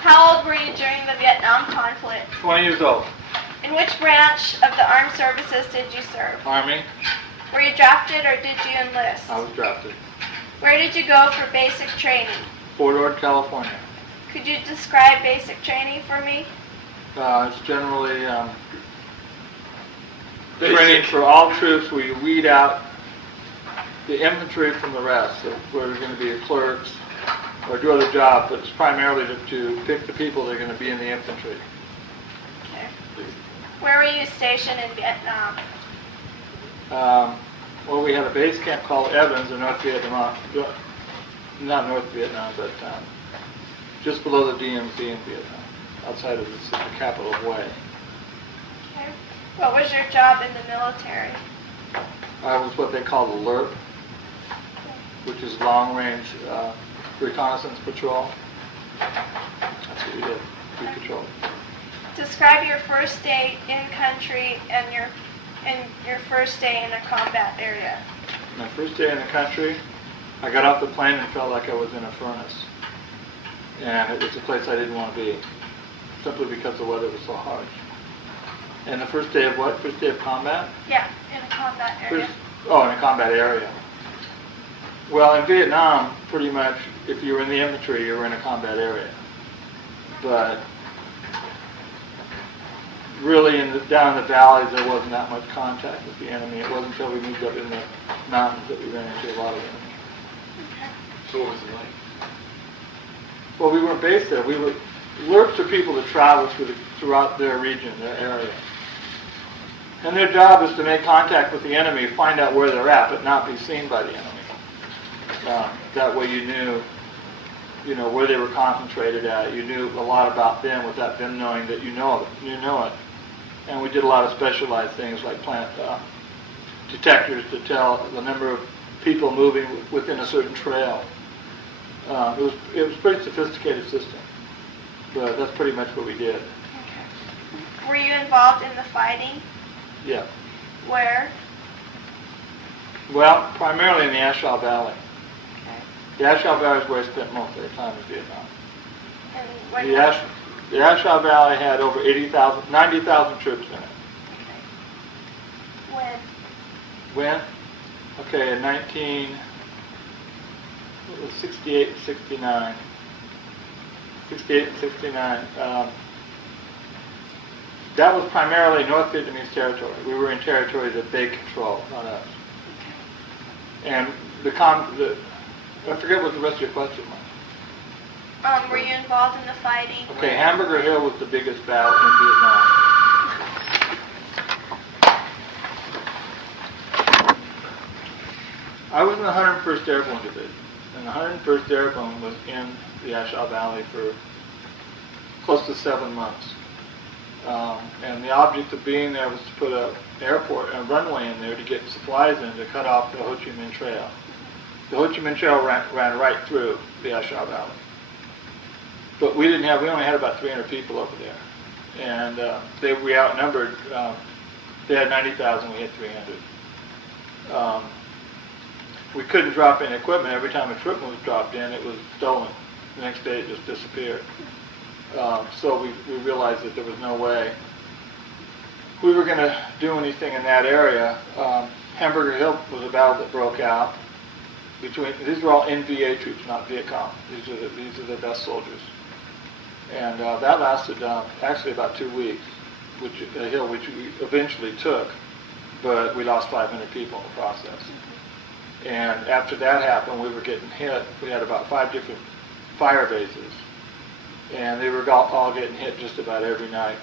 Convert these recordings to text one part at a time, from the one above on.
How old were you during the Vietnam conflict? 20 years old. In which branch of the armed services did you serve? Army. Were you drafted or did you enlist? I was drafted. Where did you go for basic training? Fort Ord, California. Could you describe basic training for me? It's generally training for all troops where you weed out the infantry from the rest. So where they're going to be clerks or do other jobs, but it's primarily to pick the people that are going to be in the infantry. Okay. Where were you stationed in Vietnam? Well, we had a base camp called Evans in North Vietnam, not North Vietnam, but just below the DMZ in Vietnam, outside of the capital of Hue. Okay. What was your job in the military? I was what they call the LRP, which is long range reconnaissance patrol. That's what we did. We patrolled. Describe your first day in country and your first day in a combat area. My first day in the country, I got off the plane and felt like I was in a furnace. And it was a place I didn't want to be, simply because the weather was so harsh. And the first day of what? First day of combat? Yeah, in a combat area. In a combat area. Well, in Vietnam, pretty much, if you were in the infantry, you were in a combat area. But really, down in the valleys, there wasn't that much contact with the enemy. It wasn't until we moved up in the mountains that we ran into a lot of enemy. Okay. So what was it like? Well, we weren't based there. LRPs are people that travel throughout their region, their area. And their job is to make contact with the enemy, find out where they're at, but not be seen by the enemy. That way you knew where they were concentrated at. You knew a lot about them without them knowing that you know it. And we did a lot of specialized things like plant detectors to tell the number of people moving within a certain trail. It was a pretty sophisticated system, but that's pretty much what we did. Okay. Were you involved in the fighting? Yeah. Where? Well, primarily in the Ashau Valley. Okay. The Ashau Valley is where I spent most of the time in Vietnam. And what? The Ashau Valley had over 90,000 troops in it. Okay. When? Okay, in 1968 and 69. 68 and 69. That was primarily North Vietnamese territory. We were in territory that they controlled, not us. Okay. And I forget what the rest of your question was. Were you involved in the fighting? Okay, Hamburger Hill was the biggest battle in Vietnam. I was in the 101st Airborne Division, and the 101st Airborne was in the Ashau Valley for close to 7 months. And the object of being there was to put a runway in there to get supplies in to cut off the Ho Chi Minh Trail. The Ho Chi Minh Trail ran right through the Ashau Valley. But we only had about 300 people over there. And we outnumbered, they had 90,000, we had 300. We couldn't drop in equipment. Every time equipment was dropped in, it was stolen. The next day it just disappeared. So we realized that there was no way we were going to do anything in that area. Hamburger Hill was a battle that broke out. These were all NVA troops, not Viet Cong. These are the best soldiers. And that lasted actually about 2 weeks, which we eventually took, but we lost 500 people in the process. And after that happened, we were getting hit. We had about 5 different fire bases, and they were all getting hit just about every night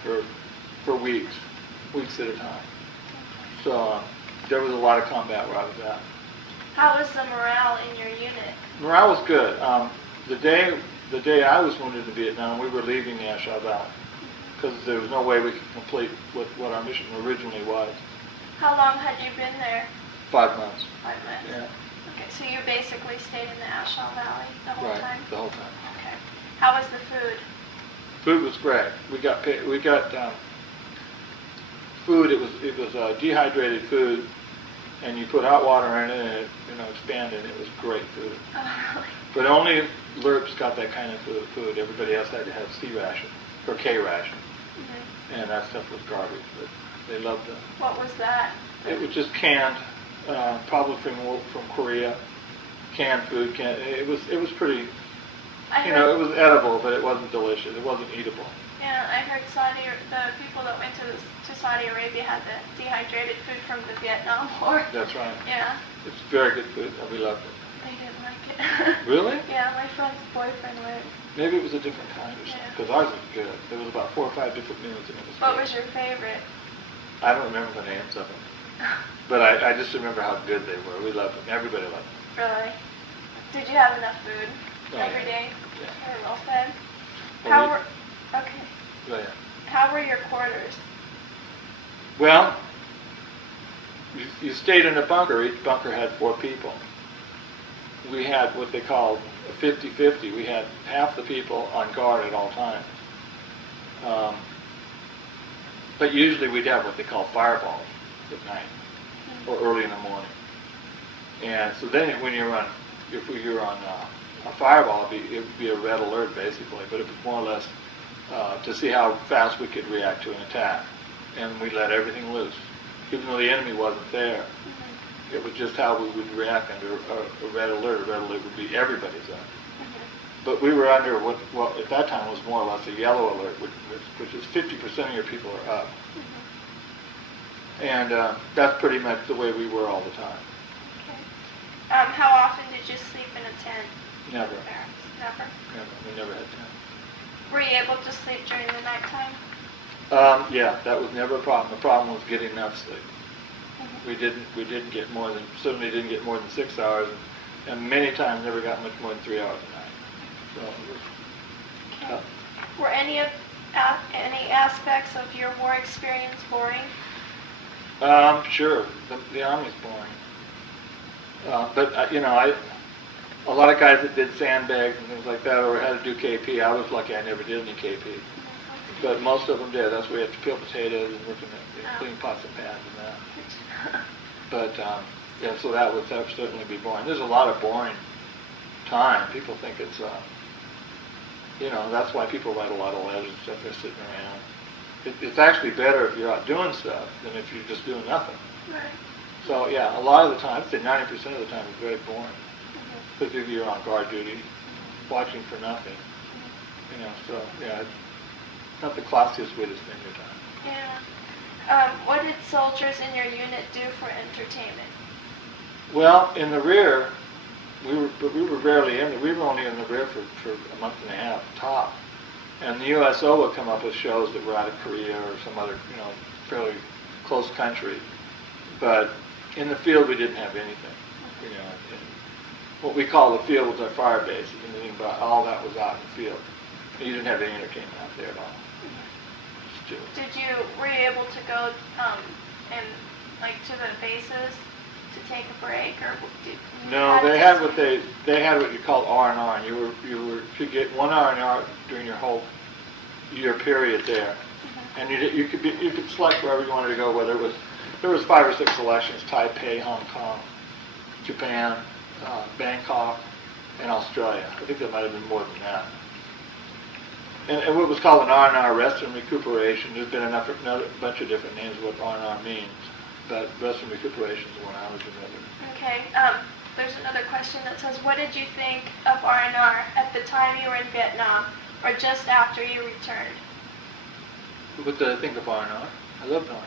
for weeks at a time. So there was a lot of combat where I was at. How was the morale in your unit? Morale was good. The day I was wounded in Vietnam, we were leaving the Ashau Valley because there was no way we could complete what our mission originally was. How long had you been there? 5 months. 5 months. Yeah. Okay, so you basically stayed in the Ashau Valley the whole Right, time? the whole time. Okay. How was the food? Food was great. We got food. It was dehydrated food, and you put hot water in it, and it expanded. It was great food. Oh, really? But only LERPs got that kind of food. Everybody else had to have C ration or K ration, and that stuff was garbage. But they loved it. What was that? It was just canned, probably from Korea. Canned food. It was pretty. It was edible, but it wasn't delicious. It wasn't eatable. Yeah, I heard the people that went to Saudi Arabia had the dehydrated food from the Vietnam War. That's right. Yeah. It's very good food, and we loved it. They didn't like it. Really? Yeah, my friend's boyfriend went. Maybe it was a different kind or something, because ours was good. There was about 4 or 5 different meals in it. What was your favorite? I don't remember the names of them, but I just remember how good they were. We loved them. Everybody loved them. Really? Did you have enough food every day? Yeah. You were well fed? Well, Okay. Go ahead. How were your quarters? Well, you stayed in a bunker. Each bunker had 4 people. We had what they called a 50-50. We had half the people on guard at all times. But usually we'd have what they call fireballs at night or early in the morning. And so then when you're on, if we were on a fireball, it would be a red alert basically, but it was more or less to see how fast we could react to an attack. And we let everything loose. Even though the enemy wasn't there, it was just how we would react under a red alert. A red alert would be everybody's on. But we were under what at that time was more or less a yellow alert, which is 50% of your people are up. And that's pretty much the way we were all the time. Okay. How often did you sleep in a tent? Never. Never? Never. We never had tents. Were you able to sleep during the nighttime? Yeah, that was never a problem. The problem was getting enough sleep. We didn't get more than, certainly didn't get more than 6 hours, and many times never got much more than 3 hours a night. So it was tough. Were any aspects of your war experience boring? Sure. The Army's boring. But a lot of guys that did sandbags and things like that, or had to do KP. I was lucky I never did any KP. But most of them did. That's where you have to peel potatoes and work in clean pots and pans and that. But yeah, so that would certainly be boring. There's a lot of boring time. People think it's, that's why people write a lot of letters and stuff. They're sitting around. It's actually better if you're out doing stuff than if you're just doing nothing. Right. So yeah, a lot of the time, I'd say 90% of the time, is very boring. Because if you're on guard duty, watching for nothing, so yeah, it's not the classiest way to spend your time. Yeah. What did soldiers in your unit do for entertainment? Well, in the rear, we were rarely in. We were only in the rear for a month and a half top, and the USO would come up with shows that were out of Korea or some other fairly close country, but in the field we didn't have anything. And what we call the field was our fire base. But all that was out in the field. You didn't have any entertainment out there at all. Were you able to go and to the bases to take a break, or no? They had what you called R&R, and you could get 1 R&R during your whole year period there, and you could select wherever you wanted to go. Whether there was 5 or 6 selections: Taipei, Hong Kong, Japan, Bangkok, and Australia. I think there might have been more than that. And what was called an R&R, rest and recuperation. There's been another bunch of different names of what R&R means, but rest and recuperation is the one I was remembering. Okay. There's another question that says, what did you think of R&R at the time you were in Vietnam, or just after you returned? What did I think of R&R? I loved R&R.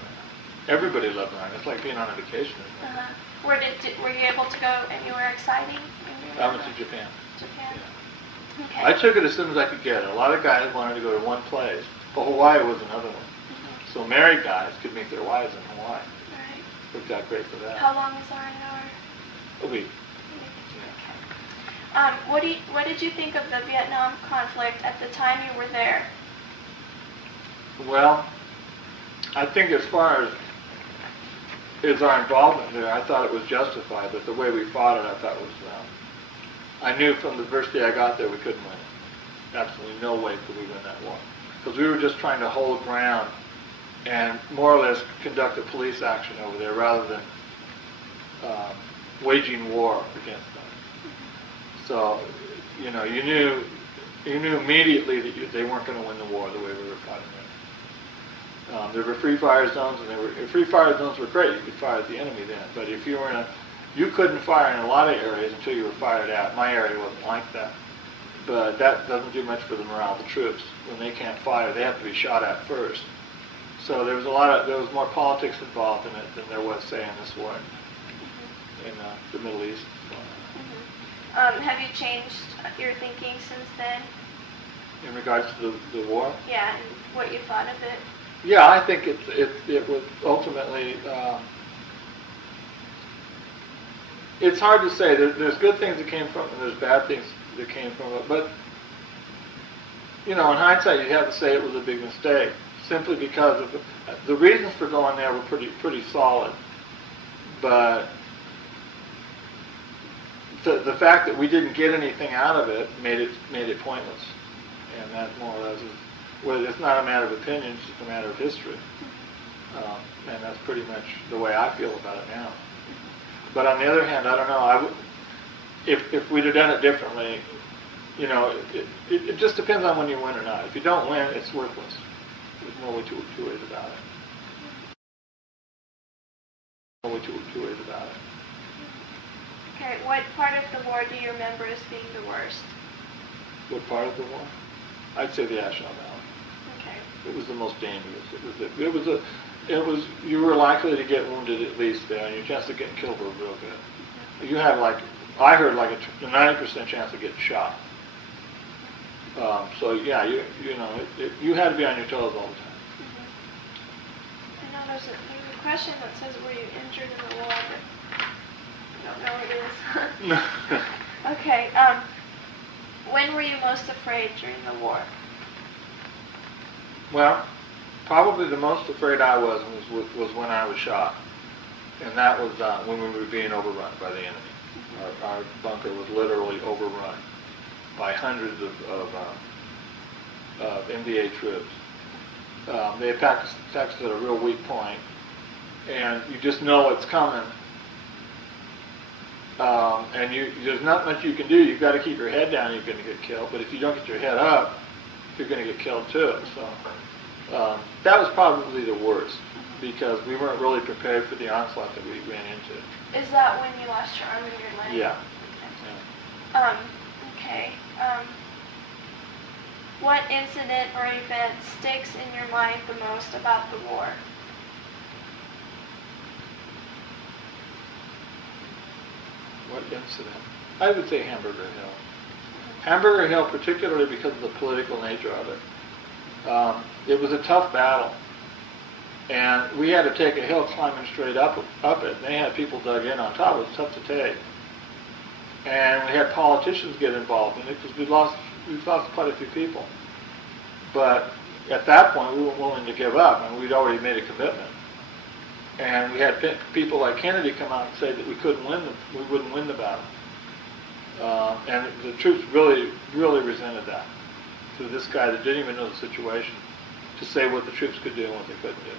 Everybody loved R&R. It's like being on a vacation. Were you able to go anywhere exciting? I went to Japan. Japan? Yeah. Okay. I took it as soon as I could get it. A lot of guys wanted to go to one place, but Hawaii was another one. So married guys could meet their wives in Hawaii. Right. Worked out great for that. How long was R&R? A week. Okay. What did you think of the Vietnam conflict at the time you were there? Well, I think as far as our involvement there, I thought it was justified, but the way we fought it, I thought was, I knew from the first day I got there we couldn't win it. Absolutely no way could we win that war. Because we were just trying to hold ground and more or less conduct a police action over there rather than waging war against them. So you know, you knew immediately that they weren't going to win the war the way we were fighting it. There were free fire zones, and free fire zones were great. You could fire at the enemy then, but if you were you couldn't fire in a lot of areas until you were fired at. My area wasn't like that, but that doesn't do much for the morale of the troops. When they can't fire, they have to be shot at first. So there was more politics involved in it than there was, say, in this war in the Middle East. Have you changed your thinking since then? In regards to the war? Yeah, and what you thought of it? Yeah, I think it was ultimately. It's hard to say. There's good things that came from it, and there's bad things that came from it. But you know, in hindsight, you have to say it was a big mistake, simply because of the reasons for going there were pretty solid. But the fact that we didn't get anything out of it made it pointless, and that more or less is. Well, it's not a matter of opinion; it's just a matter of history, and that's pretty much the way I feel about it now. But on the other hand, I don't know. If we'd have done it differently, you know, it just depends on when you win or not. If you don't win, it's worthless. There's no way two ways about it. No way two ways about it. Okay, what part of the war do you remember as being the worst? What part of the war? I'd say the Ashdod Valley. Okay. It was the most dangerous. It was. You were likely to get wounded at least there, and your chance of getting killed were real good. You had I heard a 90% chance of getting shot. So yeah, you had to be on your toes all the time. I know there's a question that says, "Were you injured in the war?" But I don't know what it is. Okay. When were you most afraid during the war? Well, probably the most afraid I was when I was shot, and that was when we were being overrun by the enemy. Our bunker was literally overrun by hundreds of MDA troops. They attacked us at a real weak point, and you just know it's coming. And there's not much you can do. You've got to keep your head down. You're going to get killed. But if you don't get your head up, you're going to get killed too. So that was probably the worst, because we weren't really prepared for the onslaught that we ran into. Is that when you lost your arm and your leg? Yeah. Okay. What incident or event sticks in your mind the most about the war? What incident? I would say Hamburger Hill. Hamburger Hill, particularly because of the political nature of it. It was a tough battle, and we had to take a hill climbing straight up it. And they had people dug in on top. It was tough to take, and we had politicians get involved in it because we lost quite a few people. But at that point, we weren't willing to give up, and we'd already made a commitment. And we had people like Kennedy come out and say that we wouldn't win the battle. And the troops really, really resented that. To this guy that didn't even know the situation, to say what the troops could do and what they couldn't do.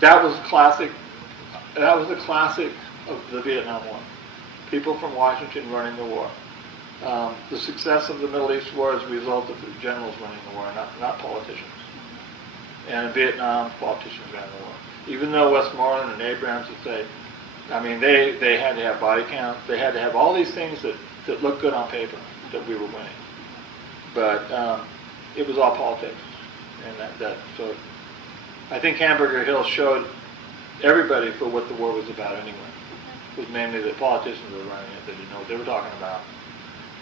That was classic. That was a classic of the Vietnam War. People from Washington running the war. The success of the Middle East War is a result of the generals running the war, not politicians. And in Vietnam, politicians ran the war. Even though Westmoreland and Abrams would say, I mean, they had to have body counts, they had to have all these things that looked good on paper that we were winning. But it was all politics, and so I think Hamburger Hill showed everybody for what the war was about anyway. It was mainly the politicians who were running it, they didn't know what they were talking about.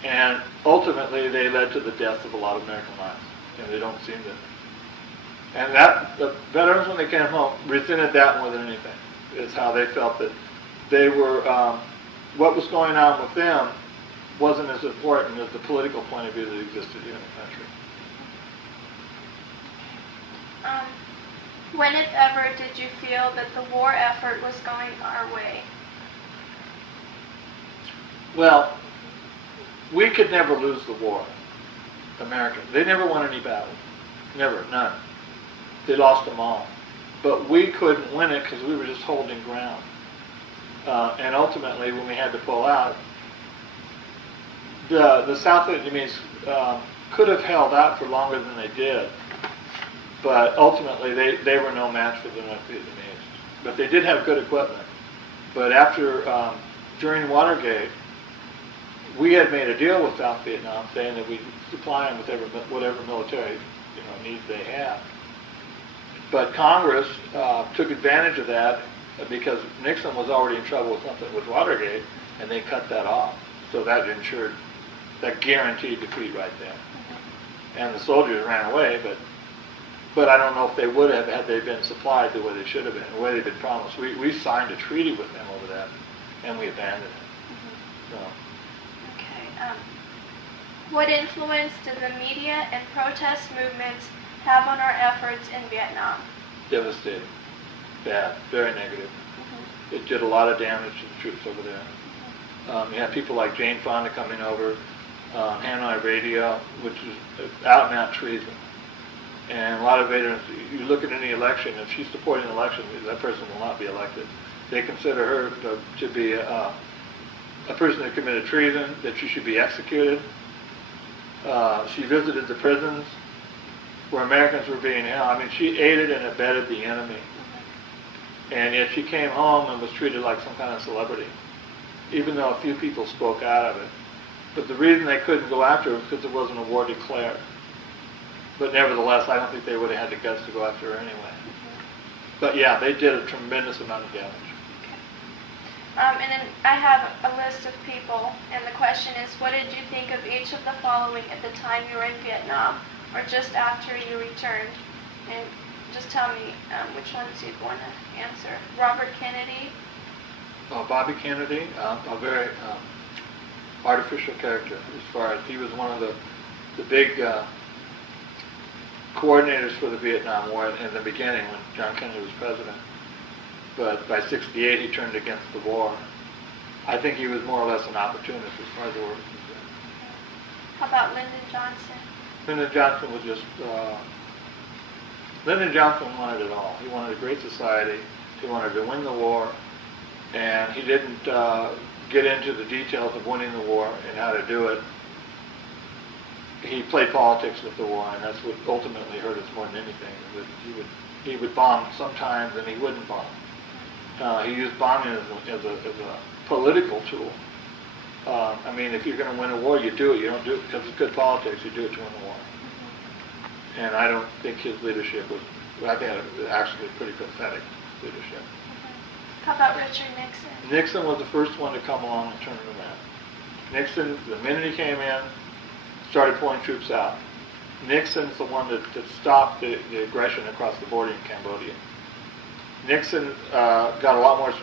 And ultimately, they led to the deaths of a lot of American lives. And they don't seem to. And the veterans, when they came home, resented that more than anything. It's how they felt that they were, what was going on with them wasn't as important as the political point of view that existed here in the country. When, if ever, did you feel that the war effort was going our way? Well, we could never lose the war. America. They never won any battles. Never, none. They lost them all. But we couldn't win it because we were just holding ground. And ultimately, when we had to pull out, The South Vietnamese could have held out for longer than they did, but ultimately they were no match for the North Vietnamese. But they did have good equipment. But during Watergate, we had made a deal with South Vietnam saying that we'd supply them with whatever military needs they had. But Congress took advantage of that because Nixon was already in trouble with something with Watergate, and they cut that off. So that guaranteed defeat right there. And the soldiers ran away, but I don't know if they would have had they been supplied the way they should have been, the way they'd been promised. We signed a treaty with them over that, and we abandoned it. So. Okay. What influence did the media and protest movements have on our efforts in Vietnam? Devastating. Bad. Very negative. It did a lot of damage to the troops over there. You had people like Jane Fonda coming over, Hanoi Radio, which is out and out treason. And a lot of veterans, you look at any election, if she's supporting an election, that person will not be elected. They consider her to be a person that committed treason, that she should be executed. She visited the prisons where Americans were being held. I mean, she aided and abetted the enemy. And yet she came home and was treated like some kind of celebrity, even though a few people spoke out of it. But the reason they couldn't go after her was because there wasn't a war declared. But nevertheless, I don't think they would have had the guts to go after her anyway. But yeah, they did a tremendous amount of damage. Okay. And then I have a list of people, and the question is, what did you think of each of the following at the time you were in Vietnam, or just after you returned? And just tell me which ones you'd want to answer. Robert Kennedy. Bobby Kennedy, a very artificial character as far as he was one of the big coordinators for the Vietnam War in the beginning when John Kennedy was president. But by '68 he turned against the war. I think he was more or less an opportunist as far as the war was concerned. How about Lyndon Johnson? Lyndon Johnson was just... Lyndon Johnson wanted it all. He wanted a great society. He wanted to win the war. And he didn't get into the details of winning the war and how to do it. He played politics with the war, and that's what ultimately hurt us more than anything. He would bomb sometimes, and he wouldn't bomb. He used bombing as a political tool. I mean, if you're going to win a war, you do it. You don't do it because it's good politics. You do it to win the war. And I don't think his leadership was, I think it was actually pretty pathetic leadership. How about Richard Nixon? Nixon was the first one to come along and turn it around. Nixon, the minute he came in, started pulling troops out. Nixon's the one that stopped the aggression across the border in Cambodia. Nixon got a lot more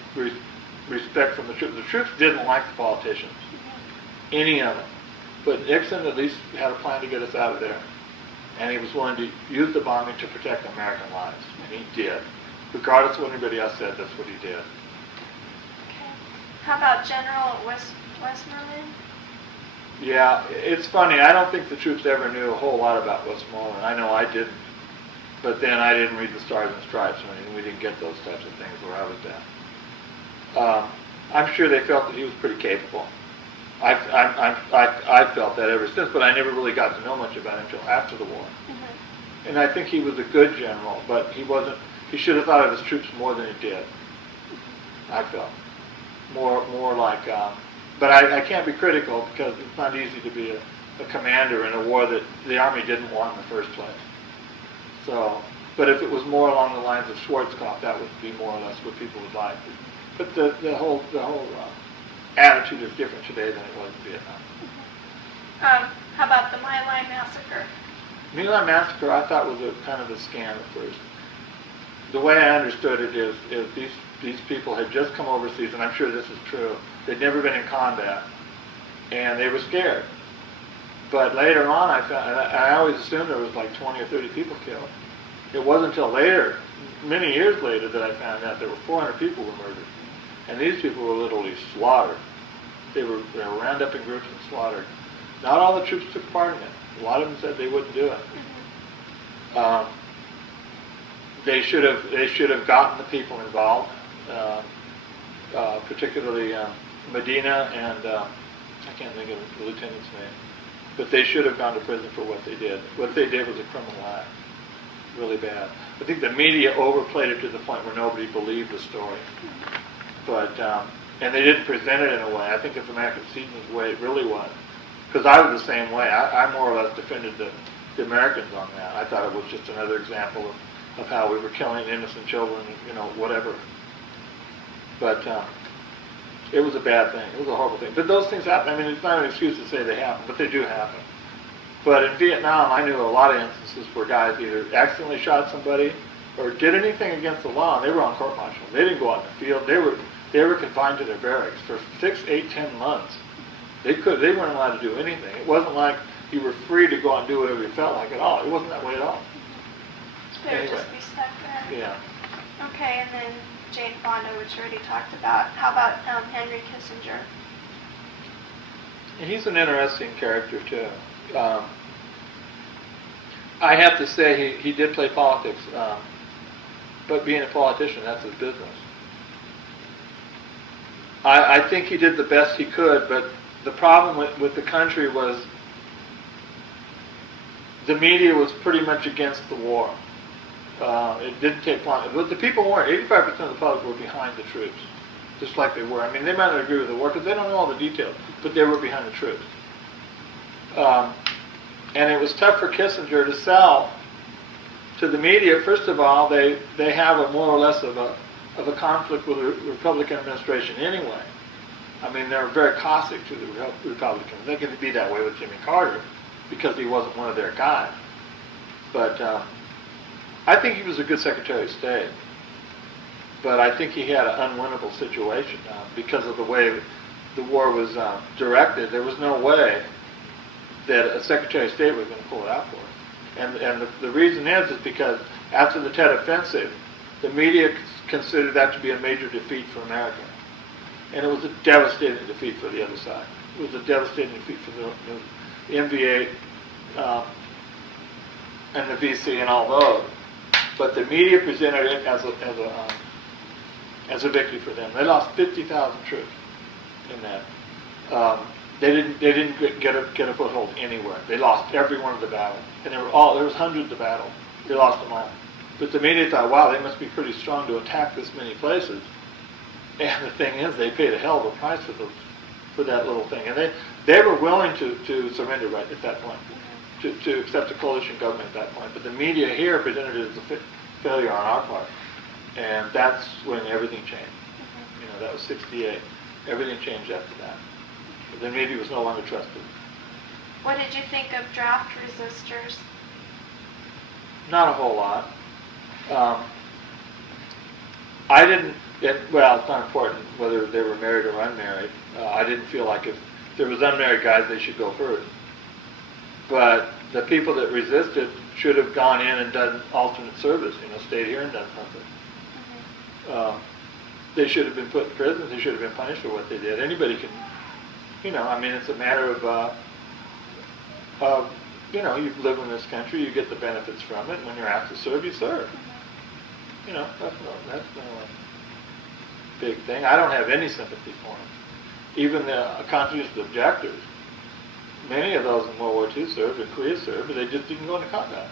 respect from the troops. The troops didn't like the politicians, any of them. But Nixon at least had a plan to get us out of there. And he was willing to use the bombing to protect American lives. And he did. Regardless of what anybody else said, that's what he did. Okay. How about General Westmoreland? Yeah, it's funny. I don't think the troops ever knew a whole lot about Westmoreland. I know I didn't. But then I didn't read the Stars and Stripes or anything. We didn't get those types of things where I was at. I'm sure they felt that he was pretty capable. I felt that ever since, but I never really got to know much about him until after the war. And I think he was a good general, but he wasn't. He should have thought of his troops more than he did. I felt more like. But I can't be critical because it's not easy to be a commander in a war that the Army didn't want in the first place. So, but if it was more along the lines of Schwarzkopf, that would be more or less what people would like. But the whole attitude is different today than it was in Vietnam. How about the My Lai Massacre? My Lai Massacre, I thought was kind of a scam at first. The way I understood it is these people had just come overseas, and I'm sure this is true. They'd never been in combat, and they were scared. But later on, I found, and I always assumed there was like 20 or 30 people killed. It wasn't until later, many years later, that I found out there were 400 people were murdered. And these people were literally slaughtered. They were rounded up in groups and slaughtered. Not all the troops took part in it. A lot of them said they wouldn't do it. They should have gotten the people involved, particularly Medina I can't think of the lieutenant's name. But they should have gone to prison for what they did. What they did was a criminal act. Really bad. I think the media overplayed it to the point where nobody believed the story. But, and they didn't present it in a way. I think it's American Seaton's way it really was. Because I was the same way. I more or less defended the Americans on that. I thought it was just another example of how we were killing innocent children, whatever. But it was a bad thing. It was a horrible thing. But those things happen. I mean, it's not an excuse to say they happen, but they do happen. But in Vietnam, I knew a lot of instances where guys either accidentally shot somebody or did anything against the law, and they were on court-martial. They didn't go out in the field. They were confined to their barracks for 6, 8, 10 months. They weren't allowed to do anything. It wasn't like you were free to go out and do whatever you felt like at all. It wasn't that way at all. It's better just be stuck there. Yeah. Okay, and then Jane Fonda, which we already talked about. How about Henry Kissinger? He's an interesting character, too. I have to say he did play politics, but being a politician, that's his business. I think he did the best he could, but the problem with the country was the media was pretty much against the war. It didn't take long. But the people weren't. 85% of the public were behind the troops, just like they were. I mean, they might not agree with the war because they don't know all the details, but they were behind the troops. And it was tough for Kissinger to sell to the media. First of all, they have a more or less of a conflict with the Republican administration anyway. I mean, they're very caustic to the Republicans. They can be that way with Jimmy Carter because he wasn't one of their guys. But I think he was a good Secretary of State. But I think he had an unwinnable situation because of the way the war was directed. There was no way that a Secretary of State was going to pull it out for us. And the reason is because after the Tet Offensive, the media considered that to be a major defeat for America. And it was a devastating defeat for the other side. It was a devastating defeat for the MVA and the VC and all those. But the media presented it as a victory for them. They lost 50,000 troops in that. They didn't get a foothold anywhere. They lost every one of the battles, and there was hundreds of battles. They lost them all. But the media thought, wow, they must be pretty strong to attack this many places. And the thing is, they paid a hell of a price for that little thing, and they were willing to surrender right at that point, to accept a coalition government at that point. But the media here presented it as a failure on our part, and that's when everything changed. That was '68. Everything changed after that. The media was no longer trusted. What did you think of draft resistors? Not a whole lot. I didn't. Well, it's not important whether they were married or unmarried. I didn't feel like if there was unmarried guys, they should go first. But the people that resisted should have gone in and done alternate service. Stayed here and done something. They should have been put in prison. They should have been punished for what they did. Anybody can. I mean, it's a matter of you live in this country, you get the benefits from it. When you're asked to serve, you serve. That's no big thing. I don't have any sympathy for them. Even the conscientious objectors, many of those in World War II served, and Korea served, but they just didn't go into combat.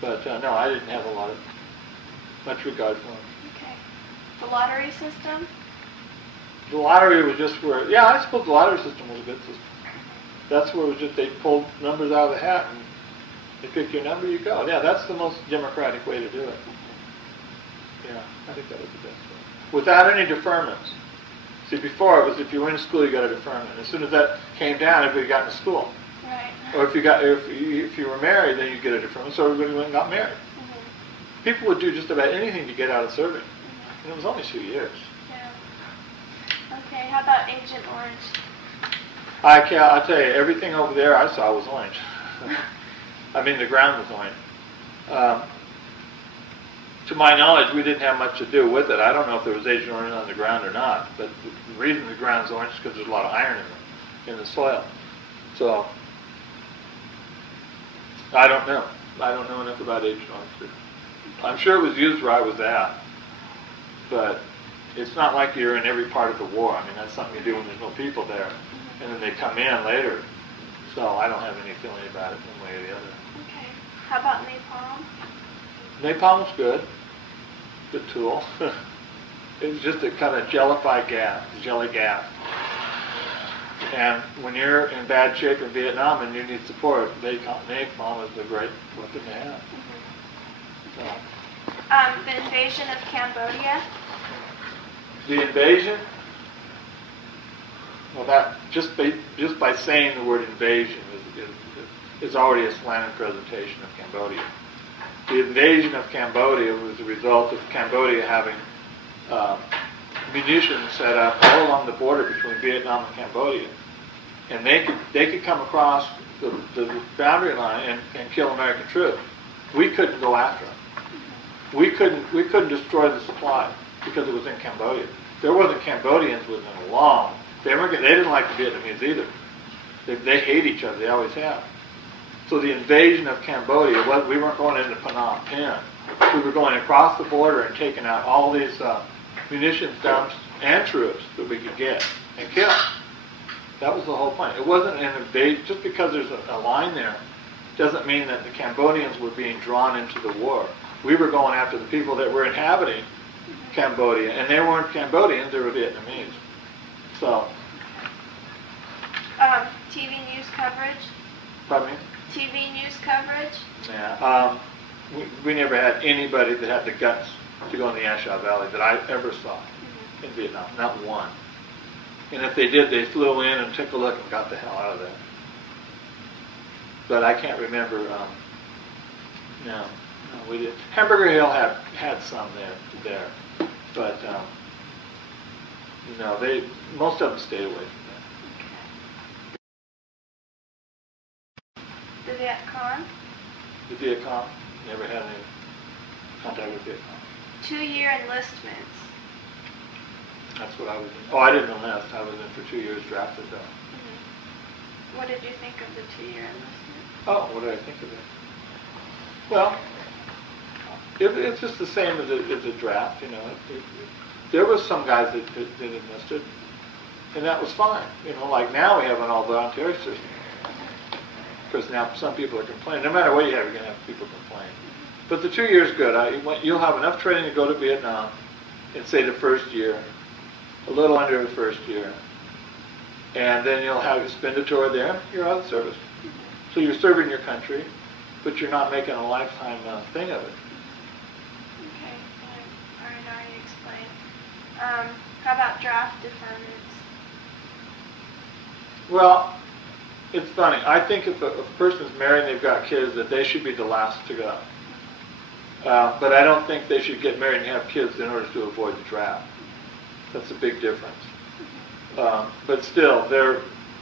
But no, I didn't have much regard for them. Okay. The lottery system? The lottery was just where, I suppose the lottery system was a good system. That's where it was just they pulled numbers out of the hat and they pick your number, you go. Yeah, that's the most democratic way to do it. Yeah, I think that was the best way. Without any deferments. See, before it was if you went to school, you got a deferment. As soon as that came down, everybody got into school. Right. Or if you were married, then you get a deferment. So everybody went and got married. Mm-hmm. People would do just about anything to get out of serving. And it was only 2 years. Okay, how about Agent Orange? I'll tell you, everything over there I saw was orange. I mean, the ground was orange. To my knowledge, we didn't have much to do with it. I don't know if there was Agent Orange on the ground or not, but the reason the ground's orange is because there's a lot of iron in the soil. So, I don't know. I don't know enough about Agent Orange. I'm sure it was used where I was at, but it's not like you're in every part of the war. I mean, that's something you do when there's no people there. and then they come in later. So I don't have any feeling about it one way or the other. Okay. How about napalm? Napalm was good. Good tool. It was just a kind of jellified gas, jelly gas. And when you're in bad shape in Vietnam and you need support, napalm is a great weapon to have. Mm-hmm. Okay. The invasion of Cambodia? The invasion? Well, that just by saying the word invasion is already a slanted presentation of Cambodia. The invasion of Cambodia was the result of Cambodia having munitions set up all along the border between Vietnam and Cambodia, and they could come across the boundary line and kill American troops. We couldn't go after them. We couldn't destroy the supply because it was in Cambodia. There wasn't Cambodians within a long. They didn't like the Vietnamese either. They hate each other. They always have. So the invasion of Cambodia, we weren't going into Phnom Penh. We were going across the border and taking out all these munitions dumps and troops that we could get and kill. That was the whole point. It wasn't an invasion. Just because there's a line there doesn't mean that the Cambodians were being drawn into the war. We were going after the people that were inhabiting Cambodia, and they weren't Cambodians, they were Vietnamese. So. TV news coverage? Pardon me? TV news coverage? Yeah. We never had anybody that had the guts to go in the Ashaw Valley that I ever saw in Vietnam. Not one. And if they did, they flew in and took a look and got the hell out of there. But I can't remember. No, we didn't. Hamburger Hill had some there, but no, most of them stayed away from that. The Viet Cong? The Viet Cong? Never had any contact with Viet Cong. 2-year enlistments. That's what I was in. Oh, I didn't enlist. I was in for 2 years drafted though. Mm-hmm. What did you think of the 2-year enlistment? Oh, what did I think of it? Well, it's just the same as a draft, you know. There was some guys that enlisted, and that was fine. You know, like now we have an all-voluntary system. Because now some people are complaining. No matter what you have, you're going to have people complain. But the 2 years is good. You'll have enough training to go to Vietnam in, say, the first year, a little under the first year. And then you'll spend a tour there, you're out of service. So you're serving your country, but you're not making a lifetime thing of it. Okay, I already explained. How about draft deferments? Well, it's funny. I think if a person's married and they've got kids, that they should be the last to go. But I don't think they should get married and have kids in order to avoid the draft. That's a big difference. But still,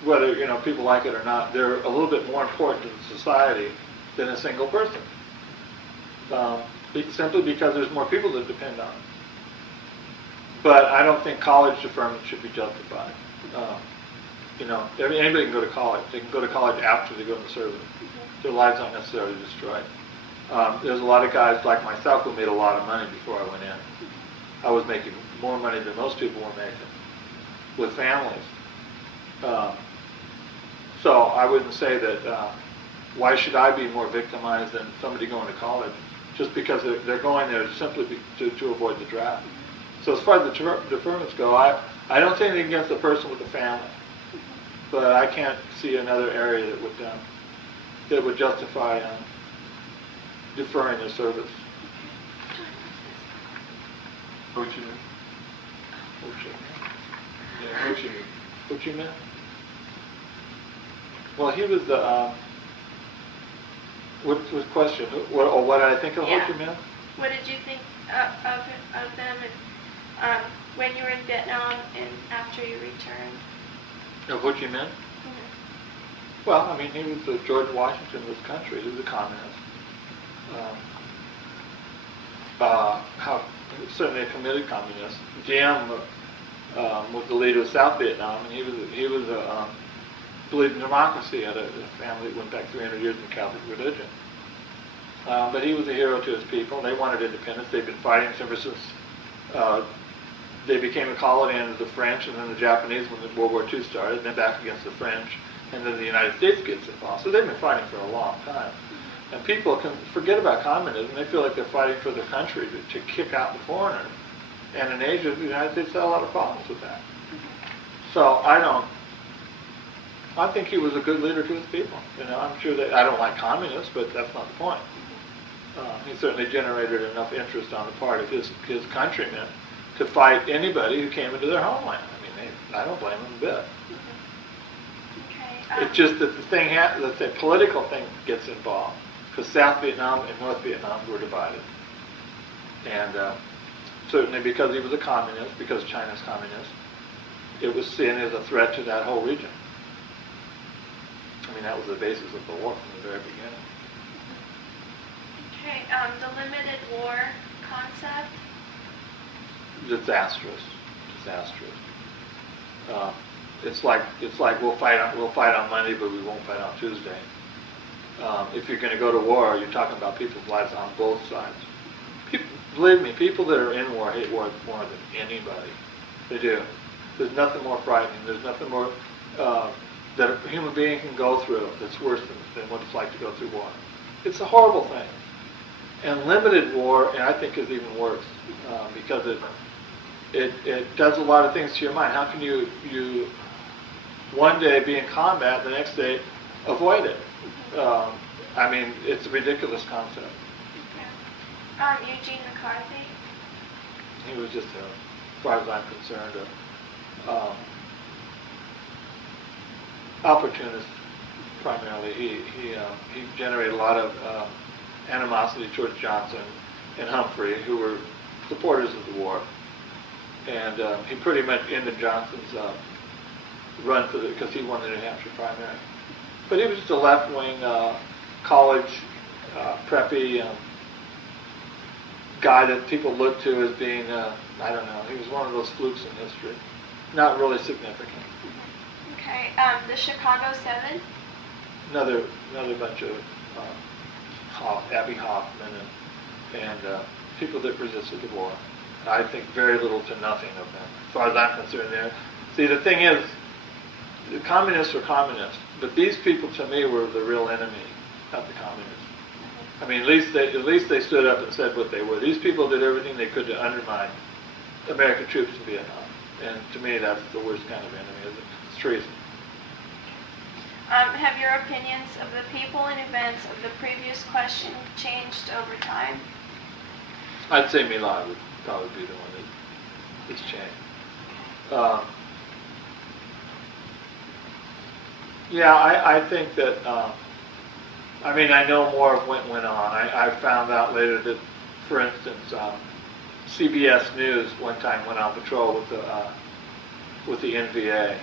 whether people like it or not, they're a little bit more important to the society than a single person. Simply because there's more people that depend on it. But I don't think college deferment should be justified. Anybody can go to college. They can go to college after they go in the service. Their lives aren't necessarily destroyed. There's a lot of guys like myself who made a lot of money before I went in. I was making more money than most people were making with families. So I wouldn't say that why should I be more victimized than somebody going to college just because they're going there simply to avoid the draft. So as far as the deferments go, I don't see anything against the person with the family. But I can't see another area that would justify deferring their service. Ho Chi Minh. Ho Chi Minh. Yeah, Ho Chi Minh. Ho Chi Minh. Well, he was the. What was the question? What did I think of Ho Chi Minh? What did you think of them and when you were in Vietnam and after you returned? Of Ho Chi Minh? Mm-hmm. Well, I mean, he was George Washington of this country. He was a communist. Certainly a committed communist. Diem was the leader of South Vietnam, and he was believed in democracy. Had a family that went back 300 years in the Catholic religion. But he was a hero to his people. They wanted independence. They've been fighting ever since they became a colony under the French, and then the Japanese when World War II started, and then back against the French, and then the United States gets involved. So they've been fighting for a long time. And people can forget about communism. They feel like they're fighting for their country to kick out the foreigners. And in Asia, the United States had a lot of problems with that. So I think he was a good leader to his people. You know, I'm sure that I don't like communists, but that's not the point. He certainly generated enough interest on the part of his countrymen to fight anybody who came into their homeland. I mean, I don't blame them a bit. Okay. It's just that the political thing gets involved, because South Vietnam and North Vietnam were divided. And certainly because he was a communist, because China's communist, it was seen as a threat to that whole region. I mean, that was the basis of the war from the very beginning. Okay, the limited war concept? Disastrous. It's like we'll fight on Monday, but we won't fight on Tuesday. If you're going to go to war, you're talking about people's lives on both sides. Believe me, people that are in war hate war more than anybody. They do. There's nothing more frightening. There's nothing more that a human being can go through that's worse than what it's like to go through war. It's a horrible thing. And limited war, and I think, is even worse because it does a lot of things to your mind. How can you one day be in combat, the next day avoid it? I mean, it's a ridiculous concept. Eugene McCarthy? He was just, as far as I'm concerned, opportunist primarily. He generated a lot of animosity towards Johnson and Humphrey, who were supporters of the war, and he pretty much ended Johnson's run for because he won the New Hampshire primary. But he was just a left-wing college preppy guy that people looked to as being I don't know. He was one of those flukes in history, not really significant. Okay, the Chicago 7? Another bunch of Abby Hoffman and people that resisted the war. I think very little to nothing of them, as far as I'm concerned. There. See, the thing is, the communists were communists, but these people to me were the real enemy of the communists. I mean, at least they stood up and said what they were. These people did everything they could to undermine American troops in Vietnam, and to me, that's the worst kind of enemy, isn't it? It's treason. Have your opinions of the people and events of the previous question changed over time? I'd say My Lai would probably be the one that's changed. Yeah, I think that, I mean, I know more of what went on. I found out later that, for instance, CBS News one time went on patrol with the NVA.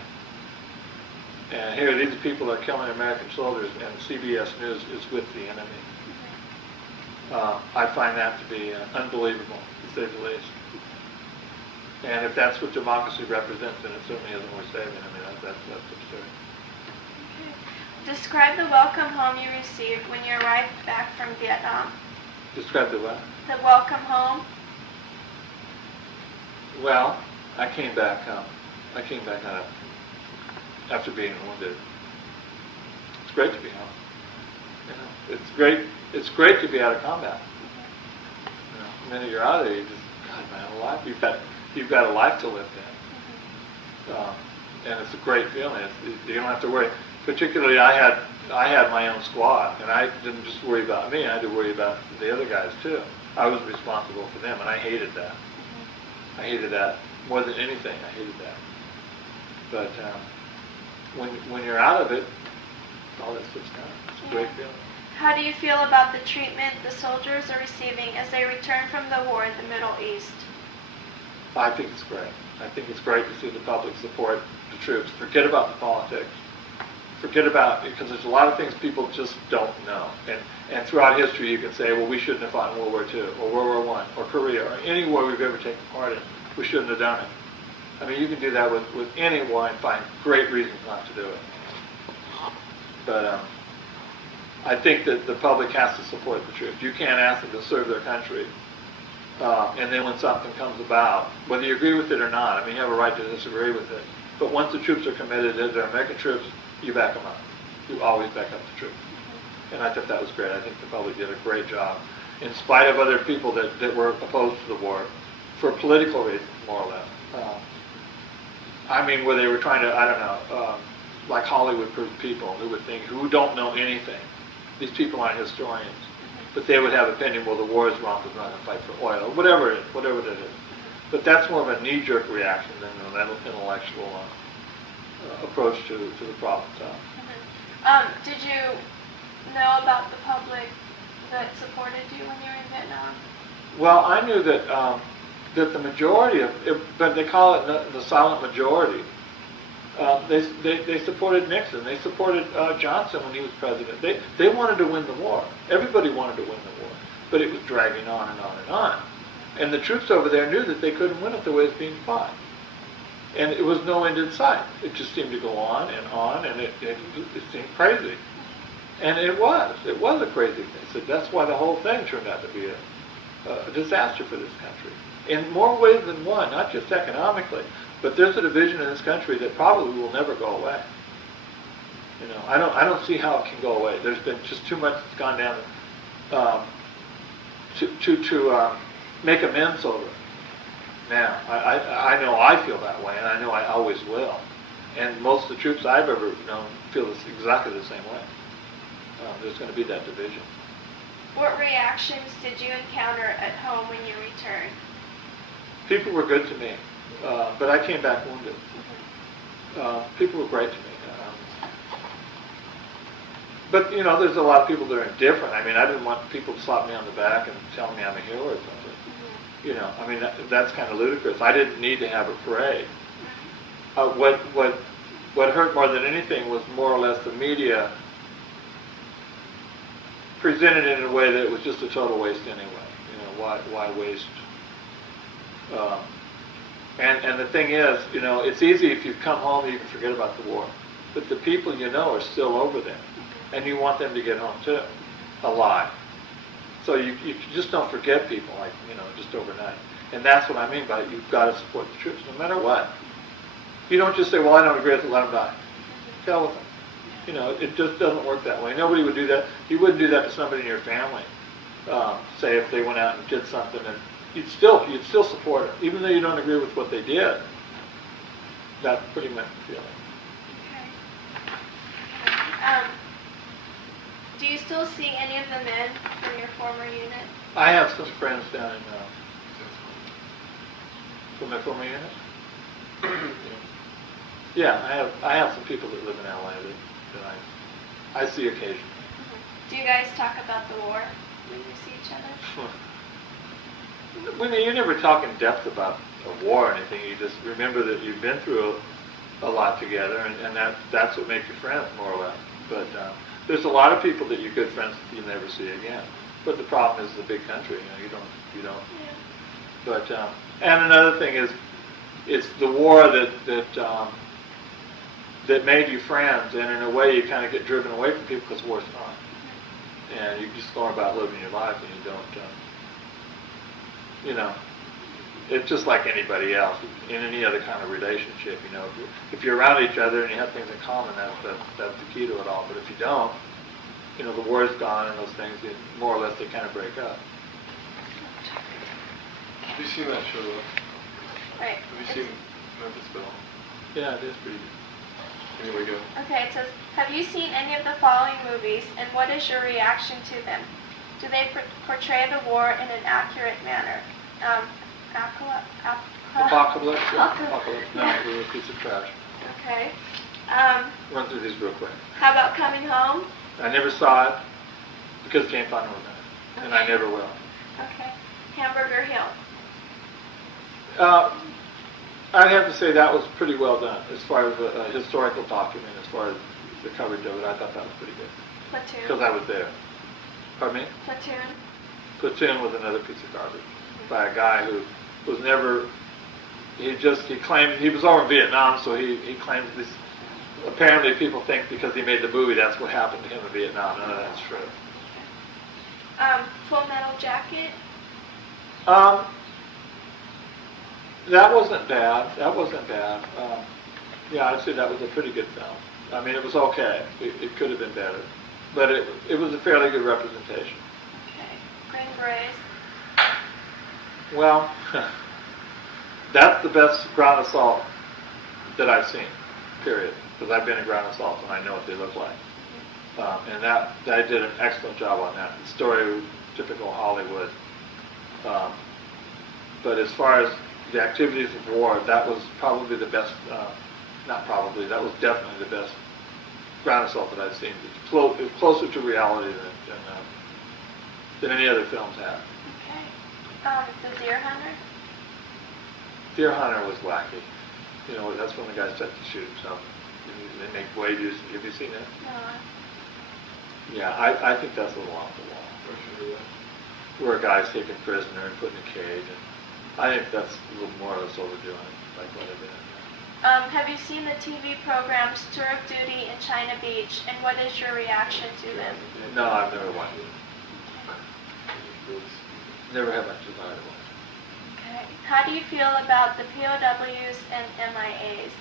And here, these people are killing American soldiers, and CBS News is with the enemy. I find that to be unbelievable, to say the least. And if that's what democracy represents, then it certainly isn't worth saving. I mean, that's absurd. Okay. Describe the welcome home you received when you arrived back from Vietnam. Describe the what? The welcome home. Well, I came back after being wounded. It's great to be home. You know, it's great to be out of combat. You know, the minute you're out of there, you just, God, man, alive. You've got a life to live in, and it's a great feeling. You don't have to worry. Particularly, I had my own squad, and I didn't just worry about me. I had to worry about the other guys too. I was responsible for them, and I hated that. I hated that more than anything. I hated that. But when you're out of it, all that stuff's gone. It's a great feeling. How do you feel about the treatment the soldiers are receiving as they return from the war in the Middle East? I think it's great. I think it's great to see the public support the troops. Forget about the politics. Forget about it, because there's a lot of things people just don't know. And throughout history, you can say, well, we shouldn't have fought in World War II, or World War I, or Korea, or any war we've ever taken part in. We shouldn't have done it. I mean, you can do that with any war and find great reasons not to do it. But I think that the public has to support the troops. You can't ask them to serve their country And then when something comes about, whether you agree with it or not, I mean, you have a right to disagree with it. But once the troops are committed, as they're American troops, you back them up. You always back up the troops. And I thought that was great. I think the public did a great job, in spite of other people that were opposed to the war, for political reasons, more or less. I mean, where they were trying to, I don't know, like Hollywood people who don't know anything. These people aren't historians, but they would have opinion, well, the war is wrong because we're not going to fight for oil, or whatever that is. But that's more of a knee-jerk reaction than an intellectual approach to the problem itself. Did you know about the public that supported you when you were in Vietnam? Well, I knew that that the majority of, but they call it the silent majority. They supported Nixon. They supported Johnson when he was president. They wanted to win the war. Everybody wanted to win the war, but it was dragging on and on and on. And the troops over there knew that they couldn't win it the way it's being fought. And it was no end in sight. It just seemed to go on, and it seemed crazy. And it was a crazy thing. So that's why the whole thing turned out to be a disaster for this country. In more ways than one, not just economically, but there's a division in this country that probably will never go away. You know, I don't see how it can go away. There's been just too much that's gone down to make amends over it. Now, I know I feel that way, and I know I always will. And most of the troops I've ever known feel exactly the same way. There's going to be that division. What reactions did you encounter at home when you returned? People were good to me, but I came back wounded. People were great to me. But, you know, there's a lot of people that are indifferent. I mean, I didn't want people to slap me on the back and tell me I'm a hero or something. You know, I mean, that's kind of ludicrous. I didn't need to have a parade. What hurt more than anything was more or less the media presented it in a way that it was just a total waste anyway. You know, why waste? And the thing is, you know, it's easy if you come home you can forget about the war. But the people you know are still over there. And you want them to get home too, alive. So you just don't forget people, like, you know, just overnight. And that's what I mean by it. You've got to support the troops no matter what. You don't just say, well, I don't agree with it, let them die. Hell with them. You know, it just doesn't work that way. Nobody would do that. You wouldn't do that to somebody in your family. Say if they went out and did something, and you'd still support it, even though you don't agree with what they did. That's pretty much the feeling. Okay. Do you still see any of the men from your former unit? I have some friends down in from my former unit. Yeah, I have some people that live in LA that I see occasionally. Do you guys talk about the war when you see each other? When you never talk in depth about a war or anything, you just remember that you've been through a lot together, and that's what makes you friends, more or less. But there's a lot of people that you're good friends with you never see again. But the problem is the big country. You know, you don't. Yeah. But and another thing is, it's the war that made you friends, and in a way you kind of get driven away from people because war's fun, and you just go about living your life, and you don't. You know, it's just like anybody else in any other kind of relationship. You know, if you're around each other and you have things in common, that's the key to it all. But if you don't, you know, the war is gone, and those things, more or less, they kind of break up. Have you seen that show? Right. Have you seen Memphis Belle? Yeah, it is pretty good. Anyway, go. Okay, it says, have you seen any of the following movies, and what is your reaction to them? Do they portray the war in an accurate manner? Apocalypse? Apocalypse. No, it was a piece of trash. Okay. Run through these real quick. How about Coming Home? I never saw it because Jane Fonda was in it, and I never will. Okay. Hamburger Hill? I'd have to say that was pretty well done as far as a historical document, as far as the coverage of it. I thought that was pretty good. Platoon? Because I was there. Pardon me? Platoon? Platoon was another piece of garbage by a guy who was never, he claimed, he was over in Vietnam, so he claimed this, apparently people think because he made the movie that's what happened to him in Vietnam. None of that's true. Full Metal Jacket? That wasn't bad. That wasn't bad. Yeah, I'd say that was a pretty good film. I mean, it was okay. It could have been better, but it was a fairly good representation. Okay. Green Berets. Well, that's the best ground assault that I've seen, period. Because I've been in ground assaults and I know what they look like. And that I did an excellent job on that. The story was typical Hollywood. But as far as the activities of war, that was probably the best, not probably, that was definitely the best ground assault that I've seen. It was closer to reality than any other films have. Okay. The Deer Hunter. Deer Hunter was wacky. You know, that's when the guy starts to shoot himself. They make wages. Have you seen it? No. Yeah, I think that's a little off the wall. Where a guy's taken prisoner and put in a cage. And I think that's a little more or less overdoing it, like what I did. Have you seen the TV programs Tour of Duty and China Beach, and what is your reaction to them? No, I've never watched it. Never had much desire to watch it. Okay. How do you feel about the POWs and MIAs?